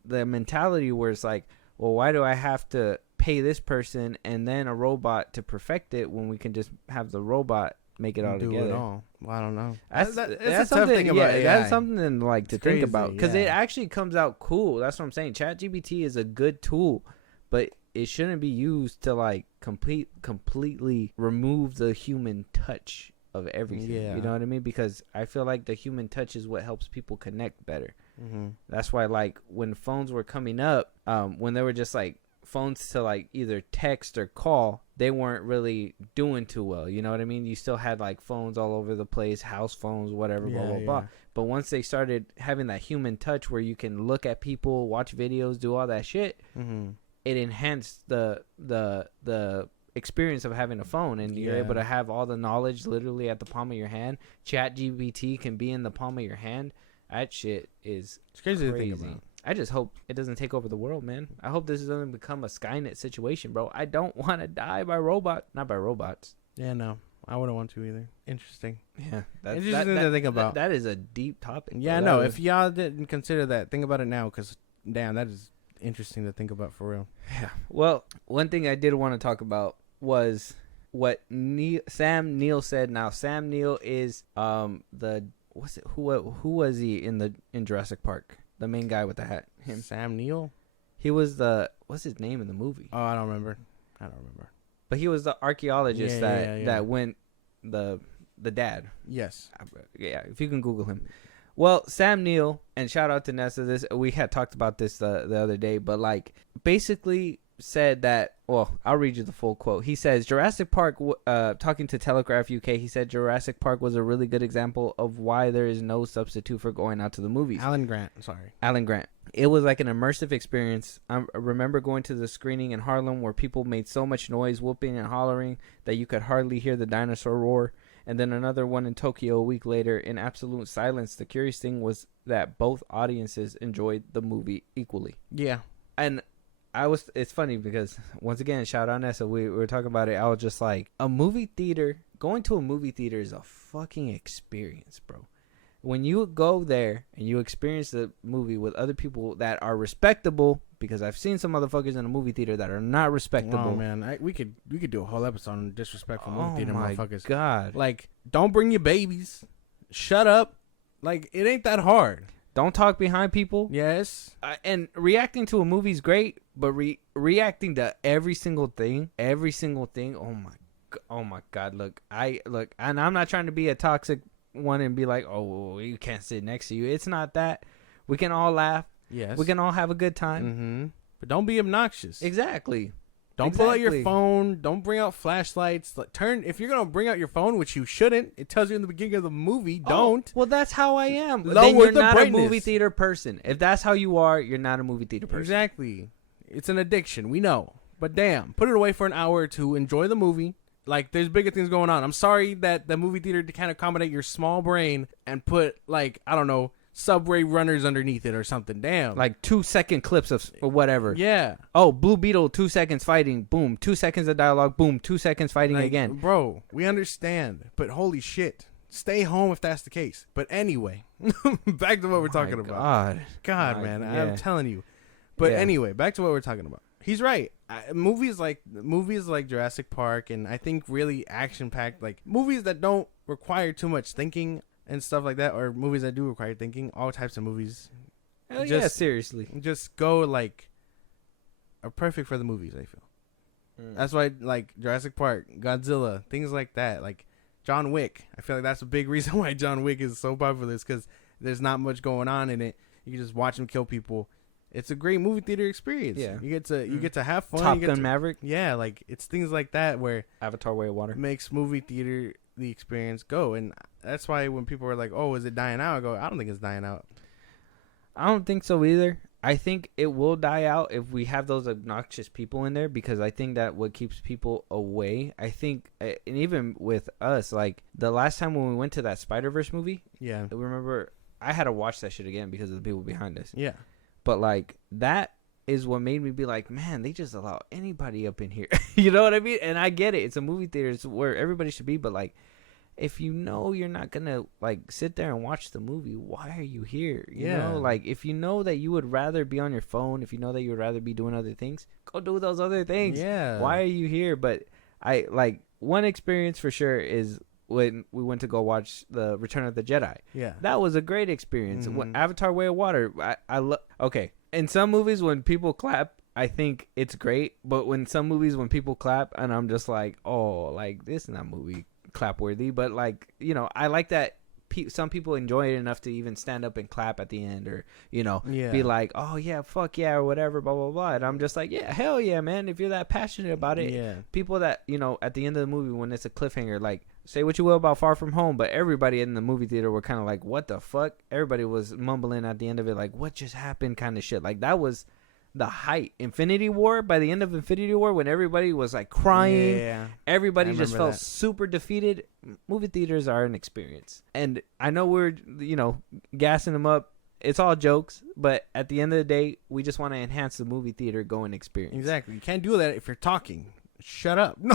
the mentality where it's like, well, why do I have to pay this person and then a robot to perfect it when we can just have the robot make it all do together? It all. Well, I don't know. That's a something. tough thing about AI. That's something like to think crazy, about because it actually comes out cool. That's what I'm saying. ChatGPT is a good tool, but it shouldn't be used to like completely remove the human touch of everything. Yeah. You know what I mean? Because I feel like the human touch is what helps people connect better. Mm-hmm. That's why, like, when phones were coming up, when they were just like phones to like either text or call, they weren't really doing too well. You know what I mean? You still had like phones all over the place, house phones, whatever, blah blah blah. But once they started having that human touch where you can look at people, watch videos, do all that shit, it enhanced the experience of having a phone, and you're able to have all the knowledge literally at the palm of your hand. ChatGPT can be in the palm of your hand. That shit is It's crazy to think about. I just hope it doesn't take over the world, man. I hope this doesn't become a Skynet situation, bro. I don't want to die by not by robots. Yeah, no. I wouldn't want to either. Interesting. Yeah. Interesting to think about. That is a deep topic. Yeah, no. If y'all didn't consider that, think about it now, because, damn, that is interesting to think about for real. Yeah. Well, one thing I did want to talk about was what Sam Neill said. Now, Sam Neill is who was he in Jurassic Park? The main guy with the hat. Him. Sam Neill? He was what's his name in the movie? Oh, I don't remember. But he was the archaeologist that went the dad. Yes. Yeah, if you can Google him. Well, Sam Neill, and shout out to Nessa. This we had talked about this the other day, but like basically said that. Well, I'll read you the full quote. He says Jurassic Park. Talking to Telegraph UK, he said Jurassic Park was a really good example of why there is no substitute for going out to the movies. Alan Grant. It was like an immersive experience. I remember going to the screening in Harlem where people made so much noise, whooping and hollering, that you could hardly hear the dinosaur roar. And then another one in Tokyo a week later in absolute silence. The curious thing was that both audiences enjoyed the movie equally. Yeah. And it's funny because, once again, shout out Nessa, we were talking about it. I was just like, going to a movie theater is a fucking experience, bro. When you go there and you experience the movie with other people that are respectable, because I've seen some motherfuckers in a movie theater that are not respectable. Oh man, we could do a whole episode on disrespectful movie theater motherfuckers. God, like, don't bring your babies. Shut up. Like, it ain't that hard. Don't talk behind people. Yes. And reacting to a movie's great, but reacting to every single thing. Oh my God. Look, and I'm not trying to be a toxic one and be like, oh, well, you can't sit next to you. It's not that. We can all laugh. Yes. We can all have a good time. Mm-hmm. But don't be obnoxious. Exactly. Don't pull out your phone. Don't bring out flashlights. If you're gonna bring out your phone, which you shouldn't, it tells you in the beginning of the movie. Don't. Well, that's how I am. Lower then you're the not brightness. a movie theater person. If that's how you are, you're not a movie theater person. Exactly. It's an addiction. We know. But damn, put it away for an hour or two. Enjoy the movie. Like, there's bigger things going on. I'm sorry that the movie theater can't accommodate your small brain and put, like, I don't know, Subway runners underneath it or something. Damn. Like 2-second clips of whatever. Yeah. Oh, Blue Beetle, 2 seconds fighting. Boom. 2 seconds of dialogue. Boom. 2 seconds fighting again. Bro, we understand. But holy shit. Stay home if that's the case. But anyway, back to what we're talking about. God, man. Yeah. I'm telling you. But anyway, back to what we're talking about. He's right. Movies like Jurassic Park, and I think really action-packed, like movies that don't require too much thinking and stuff like that, or movies that do require thinking, all types of movies. Yeah, seriously. Just go, like, are perfect for the movies, I feel. That's why, like, Jurassic Park, Godzilla, things like that. Like, John Wick. I feel like that's a big reason why John Wick is so popular, is because there's not much going on in it. You can just watch him kill people. It's a great movie theater experience. Yeah. You get to have fun. Top Gun Maverick. Yeah, like, it's things like that where Avatar Way of Water makes movie theater the experience go. And that's why when people are like, oh, is it dying out? I go, I don't think it's dying out. I don't think so either. I think it will die out if we have those obnoxious people in there, because I think that what keeps people away. I think, and even with us, like the last time when we went to that Spider-Verse movie, yeah, remember I had to watch that shit again because of the people behind us. Yeah. But like that is what made me be like, man, they just allow anybody up in here. You know what I mean? And I get it. It's a movie theater. It's where everybody should be. But like, if you know you're not gonna like sit there and watch the movie, why are you here? You know, like if you know that you would rather be on your phone, if you know that you would rather be doing other things, go do those other things. Yeah. Why are you here? But I like one experience for sure is when we went to go watch the Return of the Jedi. Yeah. That was a great experience. Mhm. When Avatar: Way of Water, I love. Okay, in some movies when people clap, I think it's great. But when some movies when people clap, and I'm just like, oh, like this is not movie clap worthy. But like, you know, I like that. Some people enjoy it enough to even stand up and clap at the end, or you know, be like, oh yeah, fuck yeah, or whatever, blah blah blah. And I'm just like, yeah, hell yeah, man. If you're that passionate about it, Yeah. people that, you know, at the end of the movie when it's a cliffhanger, like, say what you will about Far From Home, but everybody in the movie theater were kind of like, what the fuck? Everybody was mumbling at the end of it, like, what just happened, kind of shit. Like, that was the height. Infinity War, by the end of Infinity War, when everybody was like crying, Yeah. everybody I just remember felt that. super defeated. Movie theaters are an experience. And I know we're, you know, gassing them up. It's all jokes, but at the end of the day, we just want to enhance the movie theater going experience. Exactly. You can't do that if you're talking. Shut up. No.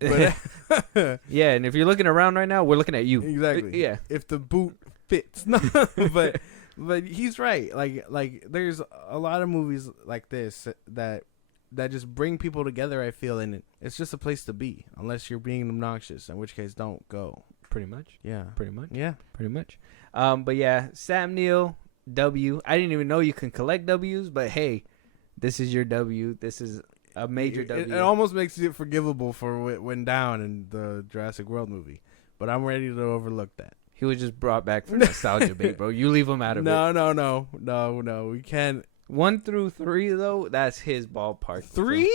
But, Yeah, and if you're looking around right now, we're looking at you. exactly. Yeah. If the boot fits. No. But he's right. Like there's a lot of movies like this that just bring people together, I feel, and it's just a place to be, unless you're being obnoxious, in which case don't go. Pretty much. Yeah. Pretty much. Yeah. Pretty much. But yeah, Sam Neill, W. I didn't even know you can collect W's, but hey, this is your W. This is a major W. It almost makes it forgivable for what went down in the Jurassic World movie, but I'm ready to overlook that. He was just brought back for nostalgia, bait, bro. You leave him out of it. No. We can't. 1 through 3, though, that's his ballpark. 3?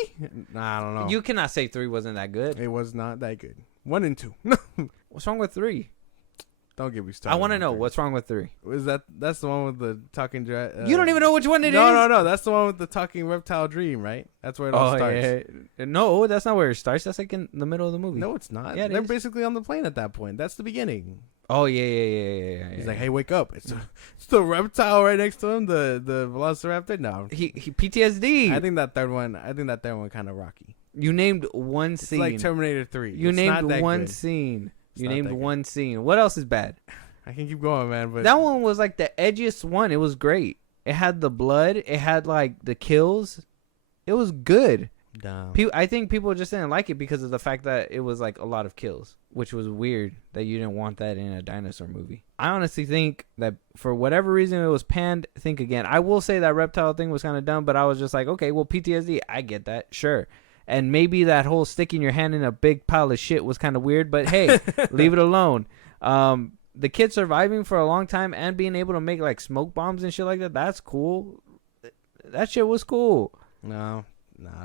Nah, I don't know. You cannot say 3 wasn't that good. It was not that good. 1 and 2. What's wrong with 3? Don't get me started. I want to on know 3. what's wrong with 3. That's the one with the talking You don't even know which one it is. No. That's the one with the talking reptile dream, right? That's where it all starts. Yeah. No, that's not where it starts. That's like in the middle of the movie. No, it's not. Yeah, it They're is. basically on the plane at that point. That's the beginning. Oh, yeah. He's like, "Hey, wake up! It's the reptile right next to him, the velociraptor." No, he PTSD. I think that third one kind of rocky. You named one It's scene. like Terminator 3. You It's named not that one good. scene. It's You not named that good. one scene. What else is bad? I can keep going, man. But That one was like the edgiest one. It was great. It had the blood. It had like the kills. It was good. Dumb. I think people just didn't like it because of the fact that it was like a lot of kills, which was weird that you didn't want that in a dinosaur movie. I honestly think that for whatever reason it was panned. Think again. I will say that reptile thing was kind of dumb, but I was just like, okay, well, PTSD, I get that, sure. And maybe that whole sticking your hand in a big pile of shit was kind of weird, but hey, leave it alone. The kid surviving for a long time and being able to make like smoke bombs and shit like that, that's cool. That shit was cool. No,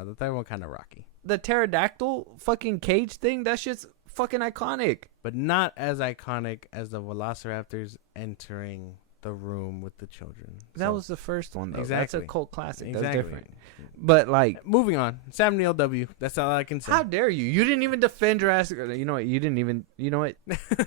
the third one kind of rocky, The pterodactyl fucking cage thing, that shit's fucking iconic. but not as iconic as the velociraptors entering the room with the children. That So, was the first one, though. Exactly. That's a cult classic. exactly That's different. But, like, Moving on, Sam Neill W. That's all I can say. how dare you? You didn't even defend Jurassic. You know what? You didn't even. You know what?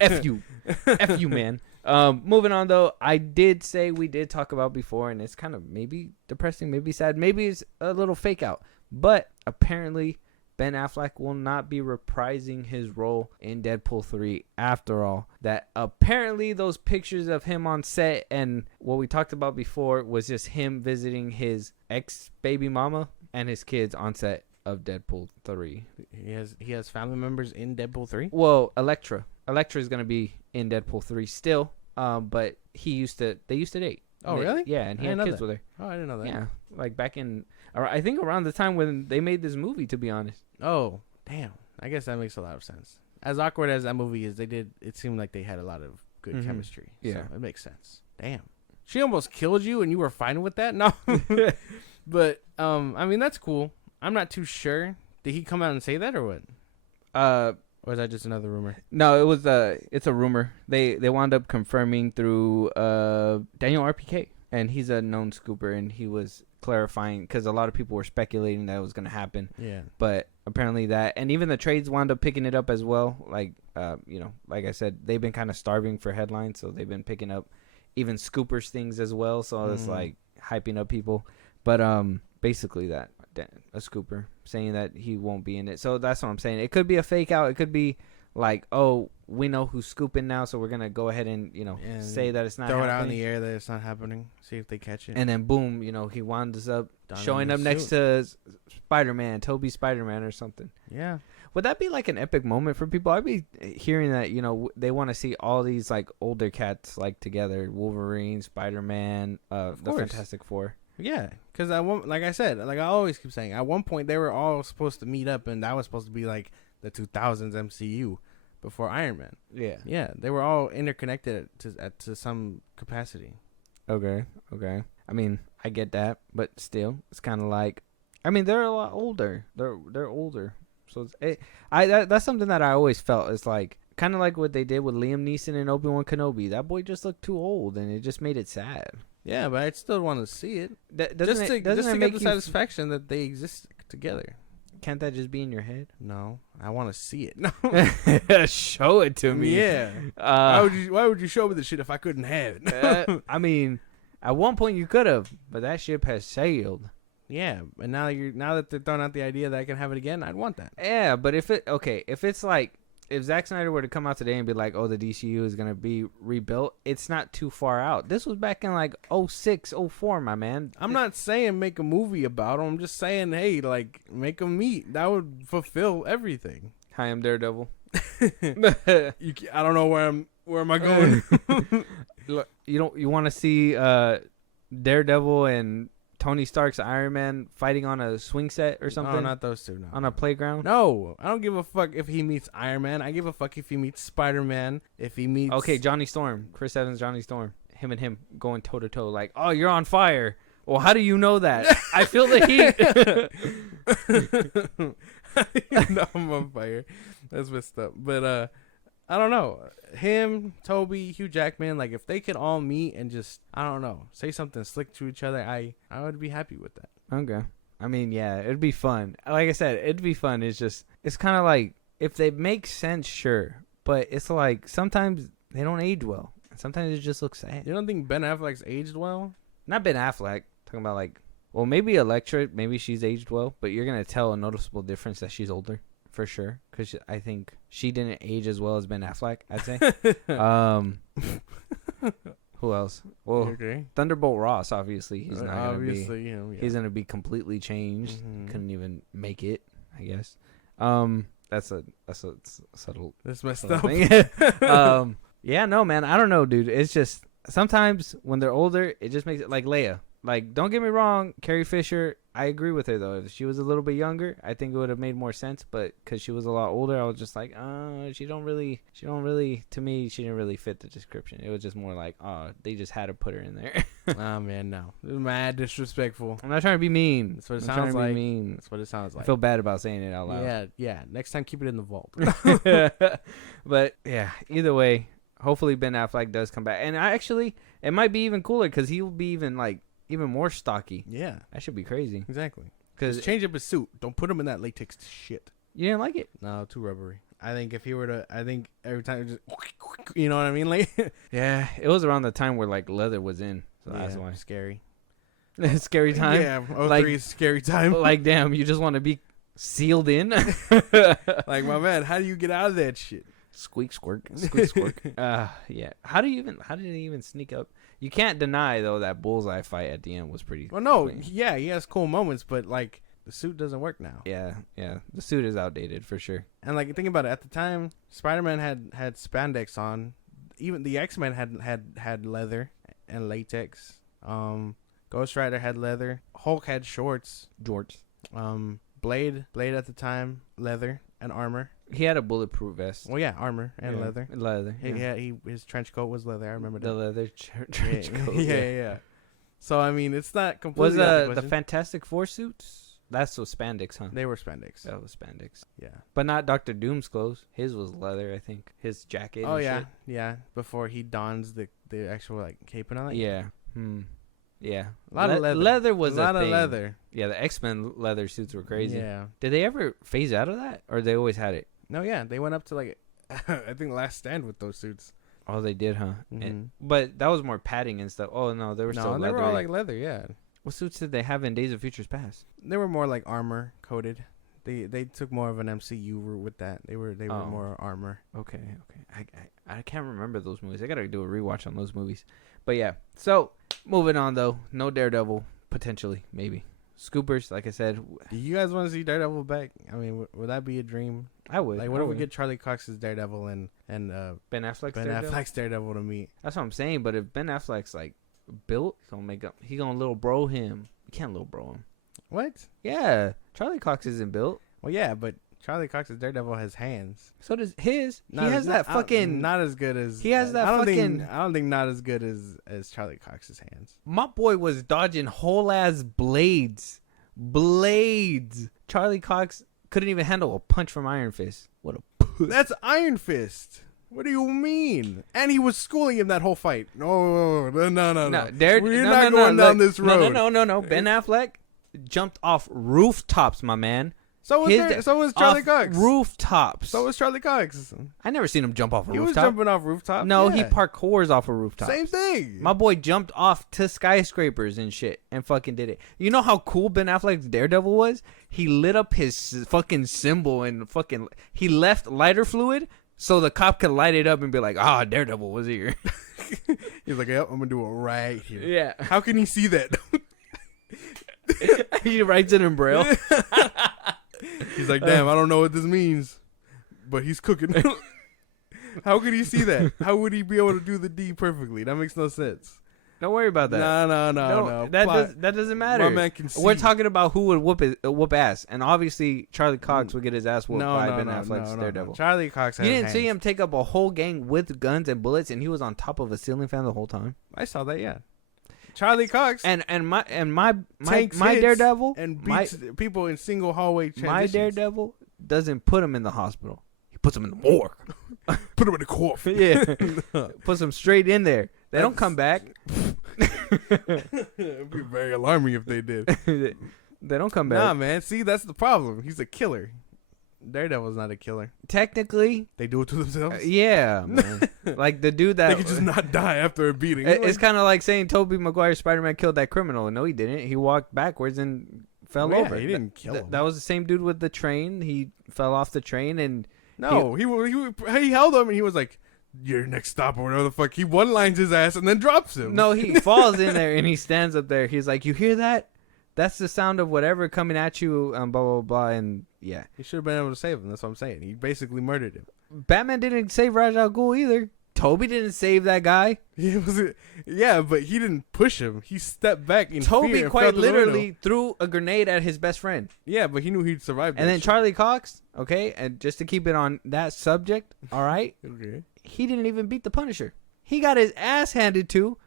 F you. F you, man. Moving on, though. I did say we did talk about before, and it's kind of maybe depressing, maybe sad, maybe it's a little fake out. But apparently, Ben Affleck will not be reprising his role in Deadpool 3 after all. That apparently those pictures of him on set and what we talked about before was just him visiting his ex-baby mama and his kids on set of Deadpool 3. He has family members in Deadpool 3. Well, Elektra is going to be in Deadpool 3 still, but they used to date. Oh, really? Yeah, and he I had didn't know kids that. with her. Oh, I didn't know that. Yeah, like back in, I think around the time when they made this movie, to be honest. Oh, damn. I guess that makes a lot of sense. As awkward as that movie is, it seemed like they had a lot of good Mhm. chemistry. Yeah. So it makes sense. Damn. She almost killed you and you were fine with that? No. But, I mean, that's cool. I'm not too sure. Did he come out and say that or what? Or is that just another rumor? No, it was it's a rumor. They wound up confirming through Daniel RPK, and he's a known scooper, and he was clarifying because a lot of people were speculating that it was going to happen, Yeah. but apparently that, and even the trades wound up picking it up as well. Like like I said, they've been kind of starving for headlines, so they've been picking up even Scooper's things as well. So it's like hyping up people. But basically that a Scooper saying that he won't be in it. So that's what I'm saying. It could be a fake out. It could be like, oh, we know who's scooping now, so we're gonna go ahead and say that it's not throw happening. it out in the air that it's not happening. See if they catch it. And then boom, he winds up showing in up the next suit. to Spider-Man, Toby Spider-Man or something. Yeah. Would that be like an epic moment for people? I'd be hearing that, they want to see all these like older cats like together, Wolverine, Spider-Man, the Fantastic Four. Yeah, because like I said, like I always keep saying, at one point they were all supposed to meet up, and that was supposed to be like the 2000s MCU before Iron Man. Yeah. Yeah, they were all interconnected to some capacity. Okay. I mean, I get that, but still, it's kind of like, I mean, they're a lot older. They're older. So that's something that I always felt. It's like kind of like what they did with Liam Neeson and Obi-Wan Kenobi. That boy just looked too old, and it just made it sad. Yeah, but I'd still want to see it. Doesn't it get the satisfaction that they exist together. Can't that just be in your head? No, I want to see it. No, show it to me. Yeah. Why would you show me the shit if I couldn't have it? I mean, at one point you could have, but that ship has sailed. Yeah, and now that they're throwing out the idea that I can have it again, I'd want that. Yeah, but if it's like, if Zack Snyder were to come out today and be like, oh, the DCU is going to be rebuilt, it's not too far out. This was back in like 06, 04, my man. I'm not saying make a movie about them. I'm just saying, hey, like, make them meet. That would fulfill everything. Hi, I'm Daredevil. I don't know where am I going? You want to see Daredevil and Tony Stark's Iron Man fighting on a swing set or something? No, not those two. No. On a playground? No, I don't give a fuck if he meets Iron Man. I give a fuck if he meets Spider-Man. If he meets... Okay, Johnny Storm. Chris Evans, Johnny Storm. Him and him going toe-to-toe like, oh, you're on fire. Well, how do you know that? I feel the heat. No, I'm on fire. That's messed up. But, I don't know. Him, Toby, Hugh Jackman, like, if they could all meet and just, I don't know, say something slick to each other, I would be happy with that. Okay. I mean, yeah, it'd be fun. Like I said, it'd be fun. It's just, it's kind of like, if they make sense, sure. But it's like, sometimes they don't age well. Sometimes it just looks sad. You don't think Ben Affleck's aged well? Not Ben Affleck. Talking about like, well, maybe Elektra, maybe she's aged well. But you're going to tell a noticeable difference that she's older. For sure, because I think she didn't age as well as Ben Affleck, I'd say. Who else? Well, okay. Thunderbolt Ross, obviously, he's not gonna be. Yeah. He's gonna be completely changed. Mm-hmm. Couldn't even make it, I guess. That's a subtle. That's messed subtle up. thing. Yeah, no, man, I don't know, dude. It's just sometimes when they're older, it just makes it like Leia. Like, don't get me wrong, Carrie Fisher, I agree with her, though. If she was a little bit younger, I think it would have made more sense. But because she was a lot older, I was just like, she don't really, to me, she didn't really fit the description. It was just more like, they just had to put her in there. Oh, man, no. It was mad disrespectful. I'm not trying to be mean. That's what it I'm sounds like. mean. That's what it sounds like. I feel bad about saying it out loud. Yeah. Next time, keep it in the vault. But, yeah, either way, hopefully Ben Affleck does come back. And it might be even cooler because he will be even more stocky. Yeah. That should be crazy. Exactly. Because Just change up his suit. Don't put him in that latex shit. you didn't like it. No, too rubbery. I think if he were to, every time it just, you know what I mean? Like, Yeah, it was around the time where like leather was in, so that's yeah, why. scary. Scary time. Yeah, 03 Like- is scary time. Like damn, you just want to be sealed in. Like, my man, how do you get out of that shit? Squeak squirk, squeak squirk. Yeah. How did it even sneak up? You can't deny though that bullseye fight at the end was pretty. Well, no, clean. yeah, he has cool moments, but like the suit doesn't work now. Yeah. The suit is outdated for sure. And like, think about it. At the time, Spider-Man had spandex on. Even the X-Men had leather and latex. Ghost Rider had leather. Hulk had shorts. Jorts. Blade at the time, leather and armor. He had a bulletproof vest. Well, yeah, armor and Yeah, leather. Leather. Yeah. His trench coat was leather. I remember The that. leather trench coat. Yeah. So I mean, it's not Was completely out of the question. Fantastic Four suits? That's was spandex, huh? They were spandex. That was spandex. Yeah. But not Doctor Doom's clothes. His was leather, I think. His jacket. Oh and yeah, shit. yeah. Before he dons the actual like cape and all that. Yeah. Yeah. A lot of leather. Leather was a lot of thing. leather. Yeah, the X-Men leather suits were crazy. Yeah. Did they ever phase out of that, or they always had it? No, yeah. They went up to like, I think Last Stand with those suits. Oh, they did, huh? Mhm. But that was more padding and stuff. Oh no, they were still No, they leather. were all like leather. Yeah, What suits did they have in Days of Futures Past? they were more like armor coated. They took more of an MCU route with that. They were Oh. more armor. Okay. I can't remember those movies. I gotta do a rewatch on those movies. But yeah. So moving on though, no Daredevil potentially, maybe. Scoopers, like I said, Do you guys want to see Daredevil back? I mean, would that be a dream? I would. Like, what if we get Charlie Cox's Daredevil and Ben Affleck's Ben Daredevil? Affleck's Daredevil to meet? That's what I'm saying. But if Ben Affleck's like built, he gonna little bro him. You can't little bro him. What? Yeah, Charlie Cox isn't built. Well, yeah, but Charlie Cox's Daredevil has hands. So does his. Not He has as- that not- fucking. Not as good as. He has that I don't fucking- Think, I don't think not as good as Charlie Cox's hands. My boy was dodging whole ass blades. Charlie Cox couldn't even handle a punch from Iron Fist. What a That's Iron Fist. What do you mean? And he was schooling him that whole fight. No. no. We're not no, going down this No, road. no. Ben Affleck jumped off rooftops, my man. So was Charlie Off Cox. Rooftops. So was Charlie Cox. I never seen him jump off a He was rooftop. jumping off rooftop. No, yeah. he parkours off a rooftop. Same thing. My boy jumped off to skyscrapers and shit and fucking did it. You know how cool Ben Affleck's Daredevil was? He lit up his fucking symbol and fucking he left lighter fluid so the cop could light it up and be like, Daredevil was here. He's like, yep, I'm gonna do it right here. Yeah. How can he see that? He writes it in Braille. He's like, damn, I don't know what this means, but he's cooking. How could he see that? How would he be able to do the D perfectly? That makes no sense. Don't worry about that. No. That doesn't matter. My man can see. We're talking about who would whoop ass, and obviously Charlie Cox would get his ass whooped by Ben Affleck's Daredevil. Charlie Cox has You didn't see hands. him take up a whole gang with guns and bullets, and he was on top of a ceiling fan the whole time. I saw that, yeah. Charlie Cox And my takes hits Daredevil and my, beats people in single hallway transitions. my Daredevil doesn't put him in the hospital. He puts him in the morgue. Put him in the coffin. Yeah, puts him straight in there. They don't come back. It'd be very alarming if they did. They don't come back. Nah, man. See, that's the problem. He's a killer. Daredevil's not a killer. Technically, They do it to themselves. yeah, man. Like the dude that They could just not die after a beating. It's kind of like saying Tobey Maguire's Spider-Man killed that criminal. No, he didn't. He walked backwards and fell Well, yeah, over. he didn't kill him. That was the same dude with the train. He fell off the train and No, he held him and he was like, "Your next stop," or whatever the fuck. He one lines his ass and then drops him. no, he falls in there and he stands up there. He's like, "You hear that? That's the sound of whatever coming at you." Blah blah blah. And yeah, He should have been able to save him. That's what I'm saying. He basically murdered him. Batman didn't save Ra's al Ghul either. Toby didn't save that guy. Yeah, but he didn't push him. He stepped back in fear Toby and quite fell through the window. literally threw a grenade at his best friend. Yeah, but he knew he'd survive. And that then shit. Charlie Cox, okay, and just to keep it on that subject, all right, Okay. he didn't even beat the Punisher. He got his ass handed to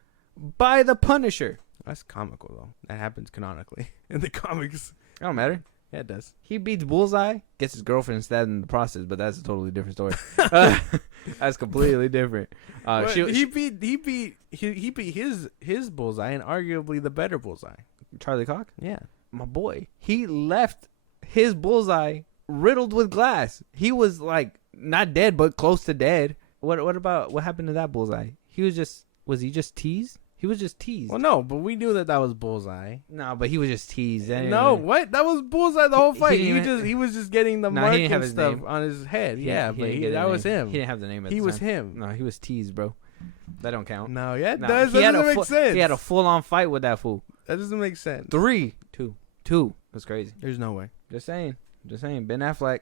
by the Punisher. That's comical though. That happens canonically in the comics. It don't matter. Yeah, it does. He beats Bullseye, gets his girlfriend stabbed in the process, but that's a totally different story. That's completely different. But he beat his Bullseye and arguably the better Bullseye. Charlie Cox, Yeah. my boy, he left his Bullseye riddled with glass. He was like not dead, but close to dead. What happened to that Bullseye? Was he just teased? He was just teased. Well, no, but we knew that was Bullseye. No, but he was just teased. No, what? That was Bullseye the whole He fight. didn't He was just getting the No, mark he didn't have and his stuff name. on his head. He Yeah, didn't but get a that was name. him. He didn't have the name at He the was time. him. No, he was teased, bro. That don't count. No, yeah, it No, does. he That had doesn't make sense. He had a full-on fight with that fool. That doesn't make sense. 2. That's crazy. There's no way. Just saying. Ben Affleck.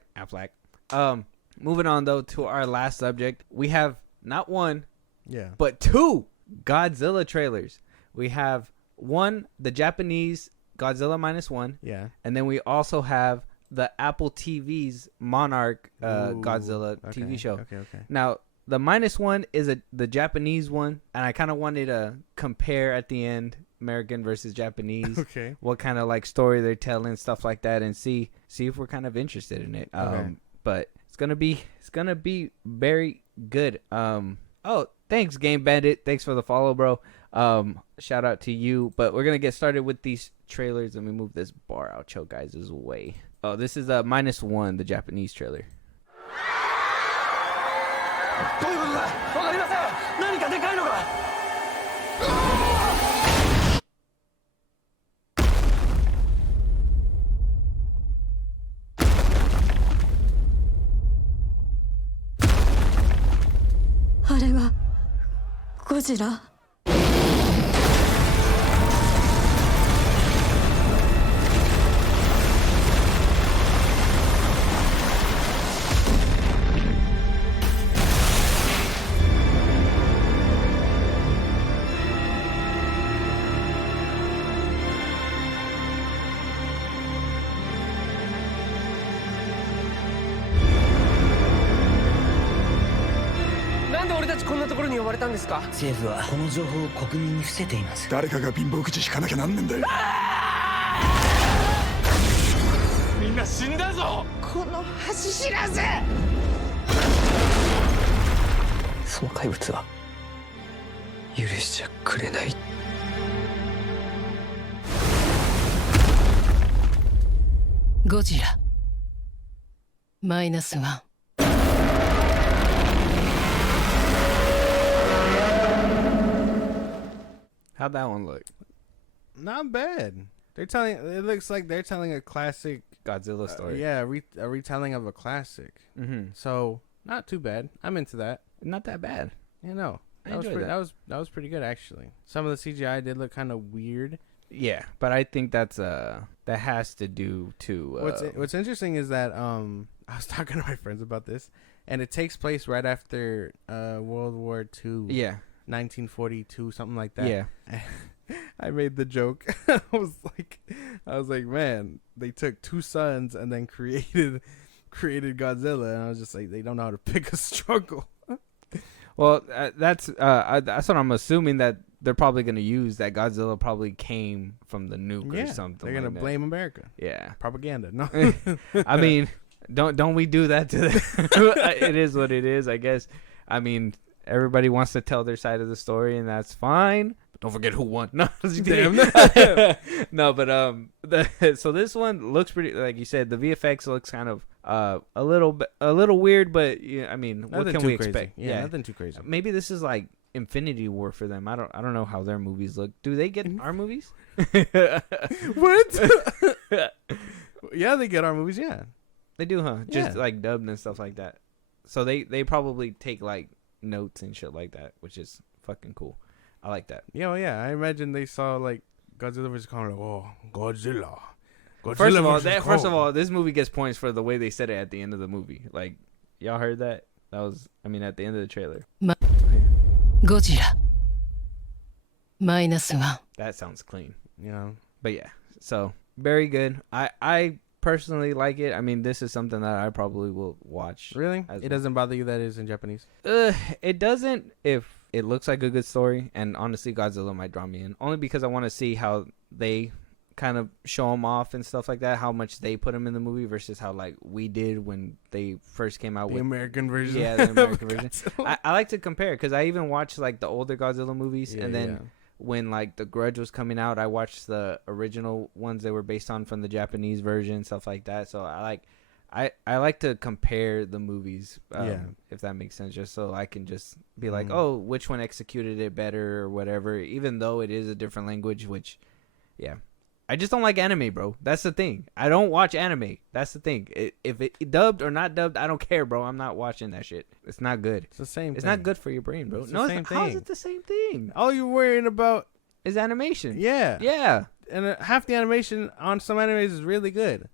Moving on though to our last subject. We have not one, Yeah. but 2 Godzilla trailers. We have one, the Japanese Godzilla -1, Yeah. and then we also have the Apple TV's Monarch Ooh, Godzilla okay, TV show. Okay. Now, the -1 is the Japanese one, and I kind of wanted to compare at the end American versus Japanese. Okay. What kind of like story they're telling, stuff like that, and see if we're kind of interested in it. Okay. But it's gonna be very good. Oh, thanks, Game Bandit. Thanks for the follow, bro. Shout out to you. But we're gonna get started with these trailers. Let me move this bar out, Cho guys' way. Oh, this is -1, the Japanese trailer. どういうことだわかりません何かでかいのが。あれはゴジラ。なんで俺たちこんなところに呼ばれたんですか。政府はこの情報を国民に伏せています。誰かが貧乏口引かなきゃなんねんだよ。みんな死んだぞ。この恥知らず。その怪物は許しちゃくれない。ゴジラ-1。How'd that one look? Not bad. It looks like they're telling a classic Godzilla story. yeah, a retelling of a classic. Mm-hmm. So not too bad. I'm into that. Not that bad. You know, I enjoyed that. That was pretty good actually. Some of the CGI did look kind of weird. Yeah, but I think that has to do to What's interesting is that I was talking to my friends about this, and it takes place right after World War II. yeah. 1942, something like that. Yeah. I made the joke. I was like, man, they took two suns and then created Godzilla, and I was just like, they don't know how to pick a struggle. Well, that's what I'm assuming, that they're probably gonna use, that Godzilla probably came from the nuke or something. They're gonna like blame America. Yeah. Propaganda. No. I mean, don't we do that to them? It is what it is, I guess. I mean, everybody wants to tell their side of the story, and that's fine. But don't forget who won. No, damn. No, but so this one looks pretty. Like you said, the VFX looks kind of a little weird, but yeah, I mean, what can we expect? Yeah, nothing too crazy. Maybe this is like Infinity War for them. I don't know how their movies look. Do they get our movies? What? Yeah, they get our movies. Yeah, They do, huh? Just Yeah. like dubbed and stuff like that. So they probably take like notes and shit like that, which is fucking cool. I like that. yeah, well, yeah. I imagine they saw like Godzilla vs Kong. Like, oh, Godzilla. First of all, this movie gets points for the way they said it at the end of the movie. Like, y'all heard that? That was, I mean, at the end of the trailer. ゴジラ-1。 That sounds clean. you know, But yeah, so very good. I personally like it. I mean, this is something that I probably will watch. really, As it well. doesn't bother you that it's in Japanese. It doesn't if it looks like a good story, and honestly, Godzilla might draw me in only because I want to see how they kind of show him off and stuff like that. How much they put him in the movie versus how like we did when they first came out The with American version. yeah, the American version. Godzilla. I like to compare because I even watched like the older Godzilla movies, Yeah, and then yeah. when like The Grudge was coming out, I watched the original ones that were based on from the Japanese version, stuff like that. So I like to compare the movies, Yeah. if that makes sense, just so I can just be like, Mhm. oh, which one executed it better or whatever, even though it is a different language, which, yeah. I just don't like anime, bro. That's the thing. I don't watch anime. That's the thing. If it dubbed or not dubbed, I don't care, bro. I'm not watching that shit. It's not good. It's the same. It's thing. not good for your brain, bro. It's the No, same it's not. How is thing. it the same thing? All you're worrying about, Is animation. yeah, Yeah. and half the animation on some animes is really good.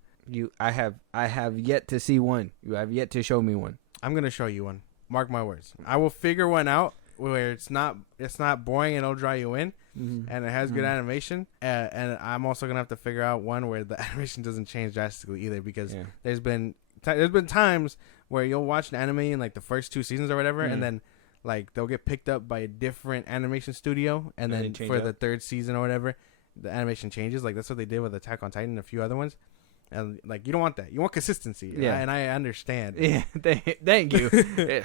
I have yet to see one. You have yet to show me one. I'm gonna show you one. Mark my words. I will figure one out where it's not boring and it'll draw you in, and it has good animation. And I'm also gonna have to figure out one where the animation doesn't change drastically either, because Yeah. there's been times where you'll watch an anime in like the first 2 seasons or whatever, and then like they'll get picked up by a different animation studio, and And they then change for up. the 3rd season or whatever, the animation changes. Like that's what they did with Attack on Titan and a few other ones. And like you don't want that. You want consistency. Yeah. And I understand. Yeah, thank you.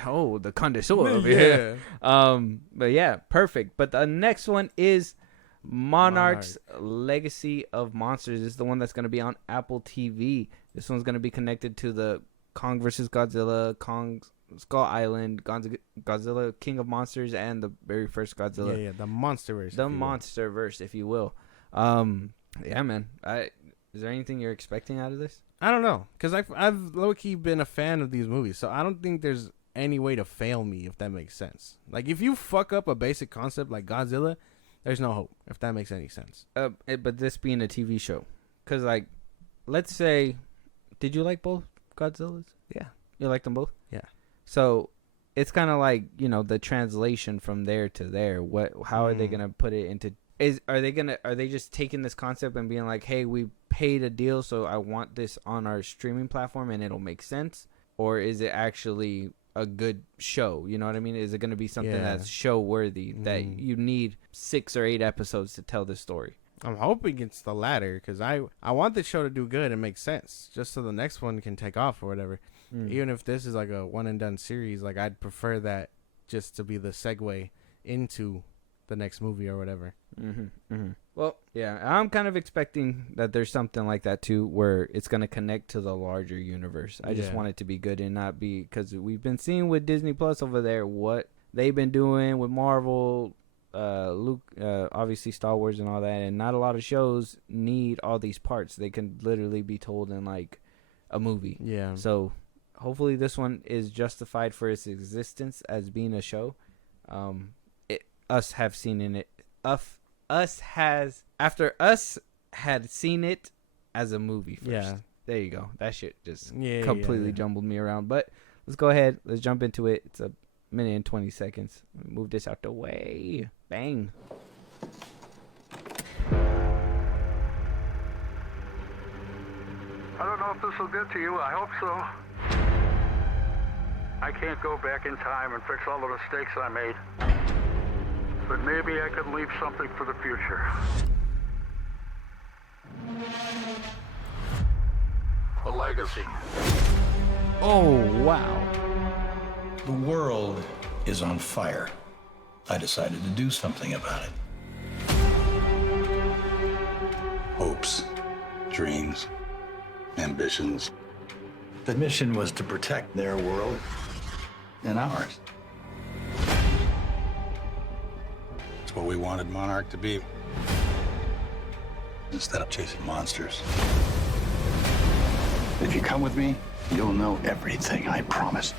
Oh, the connoisseur over here. But yeah, perfect. But the next one is Monarch's Legacy of Monsters. This is the one that's going to be on Apple TV. This one's going to be connected to the Kong versus Godzilla, Kong's Skull Island, Godzilla, King of Monsters, and the very first Godzilla. Yeah, the Monsterverse. The Monsterverse, if you will. Yeah, man. Is there anything you're expecting out of this? I don't know, because I've low-key been a fan of these movies, so I don't think there's any way to fail me, if that makes sense. Like, if you fuck up a basic concept like Godzilla, there's no hope, if that makes any sense. But this being a TV show, because, like, let's say, did you like both Godzillas? Yeah. You like them both? Yeah. So it's kind of like, you know, the translation from there to there. How are they gonna put it into? Are they just taking this concept and being like, hey, we paid a deal, so I want this on our streaming platform and it'll make sense? Or is it actually a good show? You know what I mean? Is it gonna be something that's show worthy that you need 6 or 8 episodes to tell this story? I'm hoping it's the latter, because I want the show to do good and make sense, just so the next one can take off or whatever. Even if this is like a one and done series, like I'd prefer that just to be the segue into the next movie or whatever. Well, yeah, I'm kind of expecting that there's something like that too, where it's gonna connect to the larger universe. I just want it to be good and not be, because we've been seeing with Disney Plus over there what they've been doing with Marvel, Luke, obviously Star Wars and all that, and not a lot of shows need all these parts. They can literally be told in like a movie. Yeah. So hopefully this one is justified for its existence as being a show. Us had seen it as a movie first. Yeah. There you go. That shit just Yeah, completely jumbled me around. But let's go ahead. Let's jump into it. It's a minute and 20 seconds. Move this out the way. Bang. I don't know if this will get to you. I hope so. I can't go back in time and fix all the mistakes I made. But maybe I could leave something for the future. A legacy. Oh, wow. The world is on fire. I decided to do something about it. Hopes, dreams, ambitions. The mission was to protect their world and ours. It's what we wanted Monarch to be. Instead of chasing monsters. If you come with me, you'll know everything, I promise.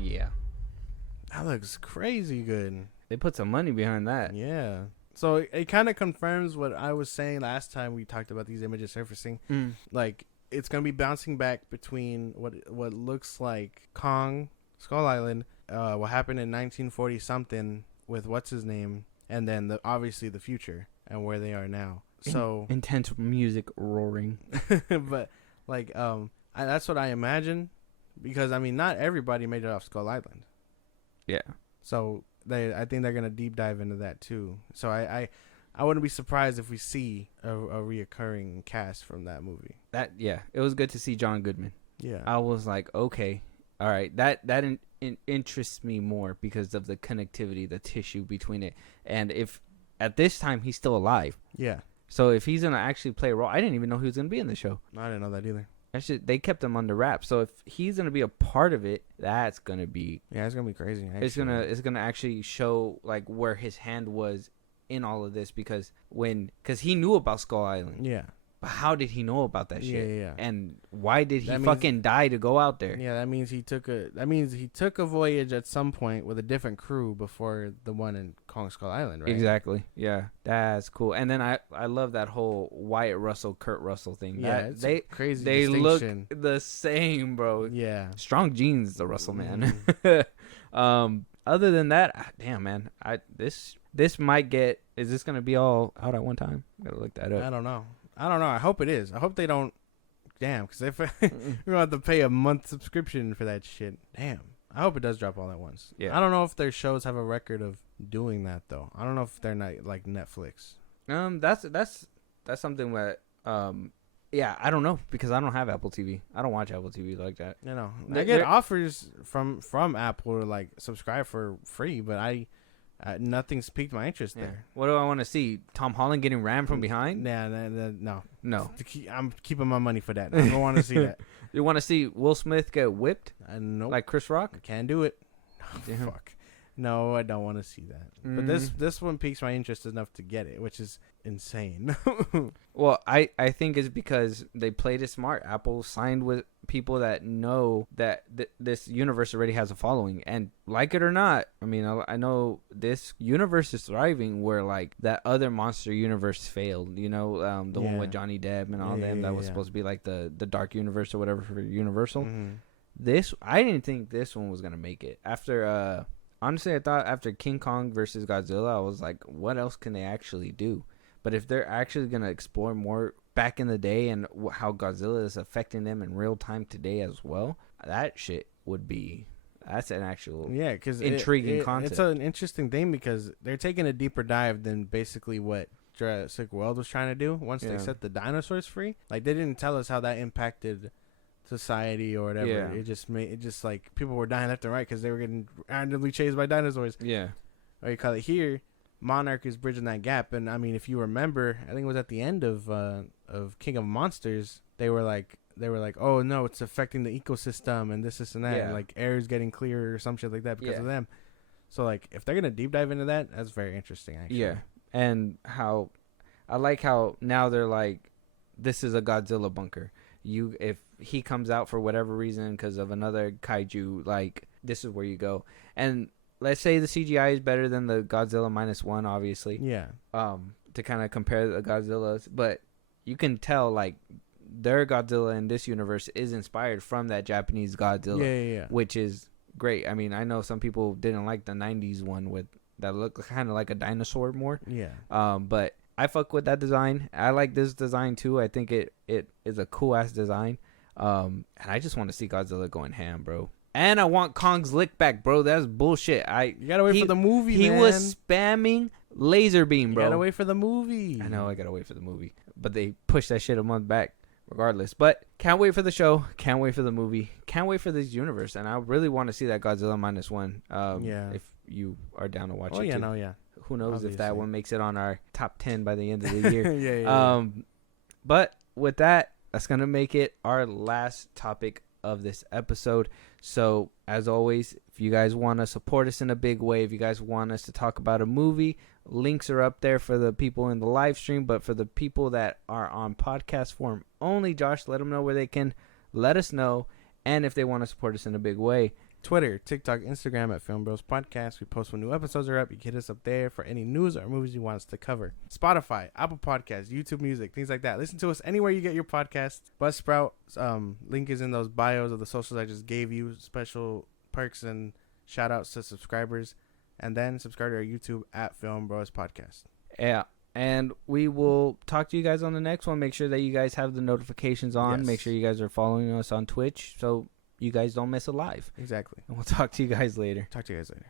Yeah. That looks crazy good. They put some money behind that. Yeah. So it kind of confirms what I was saying last time we talked about these images surfacing. Like, it's going to be bouncing back between what looks like Kong, Skull Island, what happened in 1940-something with what's-his-name, and then obviously the future and where they are now. So intense music roaring. But, like, that's what I imagine. Because, I mean, not everybody made it off Skull Island. Yeah. So I think they're going to deep dive into that, too. So I wouldn't be surprised if we see a reoccurring cast from that movie. Yeah. It was good to see John Goodman. Yeah. I was like, okay. All right. That interests me more because of the connectivity, the tissue between it. And if at this time he's still alive. Yeah. So if he's going to actually play a role, I didn't even know he was going to be in the show. I didn't know that either. They kept him under wraps. So if he's gonna be a part of it, that's gonna be it's gonna be crazy. Actually. It's gonna actually show like where his hand was in all of this because he knew about Skull Island. Yeah. But how did he know about that shit? Yeah. And why did he fucking die to go out there? Yeah, that means he took a voyage at some point with a different crew before the one in Kong Skull Island, right? Exactly. Yeah, that's cool. And then I love that whole Wyatt Russell, Kurt Russell thing. Yeah, it's crazy. They look the same, bro. Yeah. Strong genes, the Russell man. Other than that, damn man, this might get. Is this gonna be all out at one time? Gotta look that up. I don't know. I hope it is. I hope they don't. Damn, because if we're gonna have to pay a month subscription for that shit. Damn. I hope it does drop all at once. Yeah. I don't know if their shows have a record of doing that though. I don't know if they're not like Netflix. That's something that Yeah, I don't know because I don't have Apple TV. I don't watch Apple TV like that. You know, They're- I get they're- offers from Apple to like subscribe for free, but nothing's piqued my interest Yeah. there. What do I want to see? Tom Holland getting rammed from behind? No. No. I'm keeping my money for that. I don't want to see that. You want to see Will Smith get whipped Nope. like Chris Rock? Can't do it. Damn. Fuck. No, I don't want to see that. But this one piques my interest enough to get it, which is insane. Well, I think it's because they played it smart. Apple signed with people that know that this universe already has a following. And like it or not, I mean, I know this universe is thriving where like that other monster universe failed. You know, the one with Johnny Depp and all them that was supposed to be like the dark universe or whatever for Universal. This, I didn't think this one was going to make it. After, honestly, I thought after King Kong versus Godzilla, I was like, what else can they actually do? But if they're actually going to explore more back in the day and how Godzilla is affecting them in real time today as well, that shit would be, that's an actual because intriguing concept. It's an interesting thing because they're taking a deeper dive than basically what Jurassic World was trying to do once they set the dinosaurs free. Like, they didn't tell us how that impacted society or whatever. Yeah. It just like people were dying left and right because they were getting randomly chased by dinosaurs. Yeah. Or you call it here, Monarch is bridging that gap. And I mean, if you remember, I think it was at the end of King of Monsters, they were like, oh no, it's affecting the ecosystem and this and that. Yeah. And like air is getting clearer or some shit like that because of them. So like, if they're gonna deep dive into that, that's very interesting. Actually. Yeah. And how I like how now they're like, this is a Godzilla bunker. If he comes out for whatever reason because of another kaiju, like, this is where you go. And let's say the CGI is better than the Godzilla -1, obviously. Yeah. To kind of compare the Godzillas, but you can tell like their Godzilla in this universe is inspired from that Japanese Godzilla. Yeah. Which is great. I mean, I know some people didn't like the 90s one with that looked kind of like a dinosaur more. Yeah. But I fuck with that design. I like this design too. I think it is a cool ass design. And I just want to see Godzilla going ham, bro. And I want Kong's lick back, bro. That's bullshit. You gotta wait for the movie, He man. was spamming laser beam, bro. You gotta wait for the movie. I know I gotta wait for the movie. But they pushed that shit a month back regardless. But can't wait for the show. Can't wait for the movie. Can't wait for this universe. And I really want to see that Godzilla -1. If you are down to watch it too. Who knows if that one makes it on our top 10 by the end of the year. But with that, that's going to make it our last topic of this episode. So as always, if you guys want to support us in a big way, if you guys want us to talk about a movie, links are up there for the people in the live stream. But for the people that are on podcast form only, Josh, let them know where they can let us know. And if they want to support us in a big way, Twitter, TikTok, Instagram at FilmBros Podcast. We post when new episodes are up. You can hit us up there for any news or movies you want us to cover. Spotify, Apple Podcasts, YouTube Music, things like that. Listen to us anywhere you get your podcasts. Buzzsprout, link is in those bios of the socials I just gave you. Special perks and shout outs to subscribers. And then subscribe to our YouTube at FilmBros Podcast. Yeah. And we will talk to you guys on the next one. Make sure that you guys have the notifications on. Yes. Make sure you guys are following us on Twitch so you guys don't miss a live. Exactly. And we'll talk to you guys later. Talk to you guys later.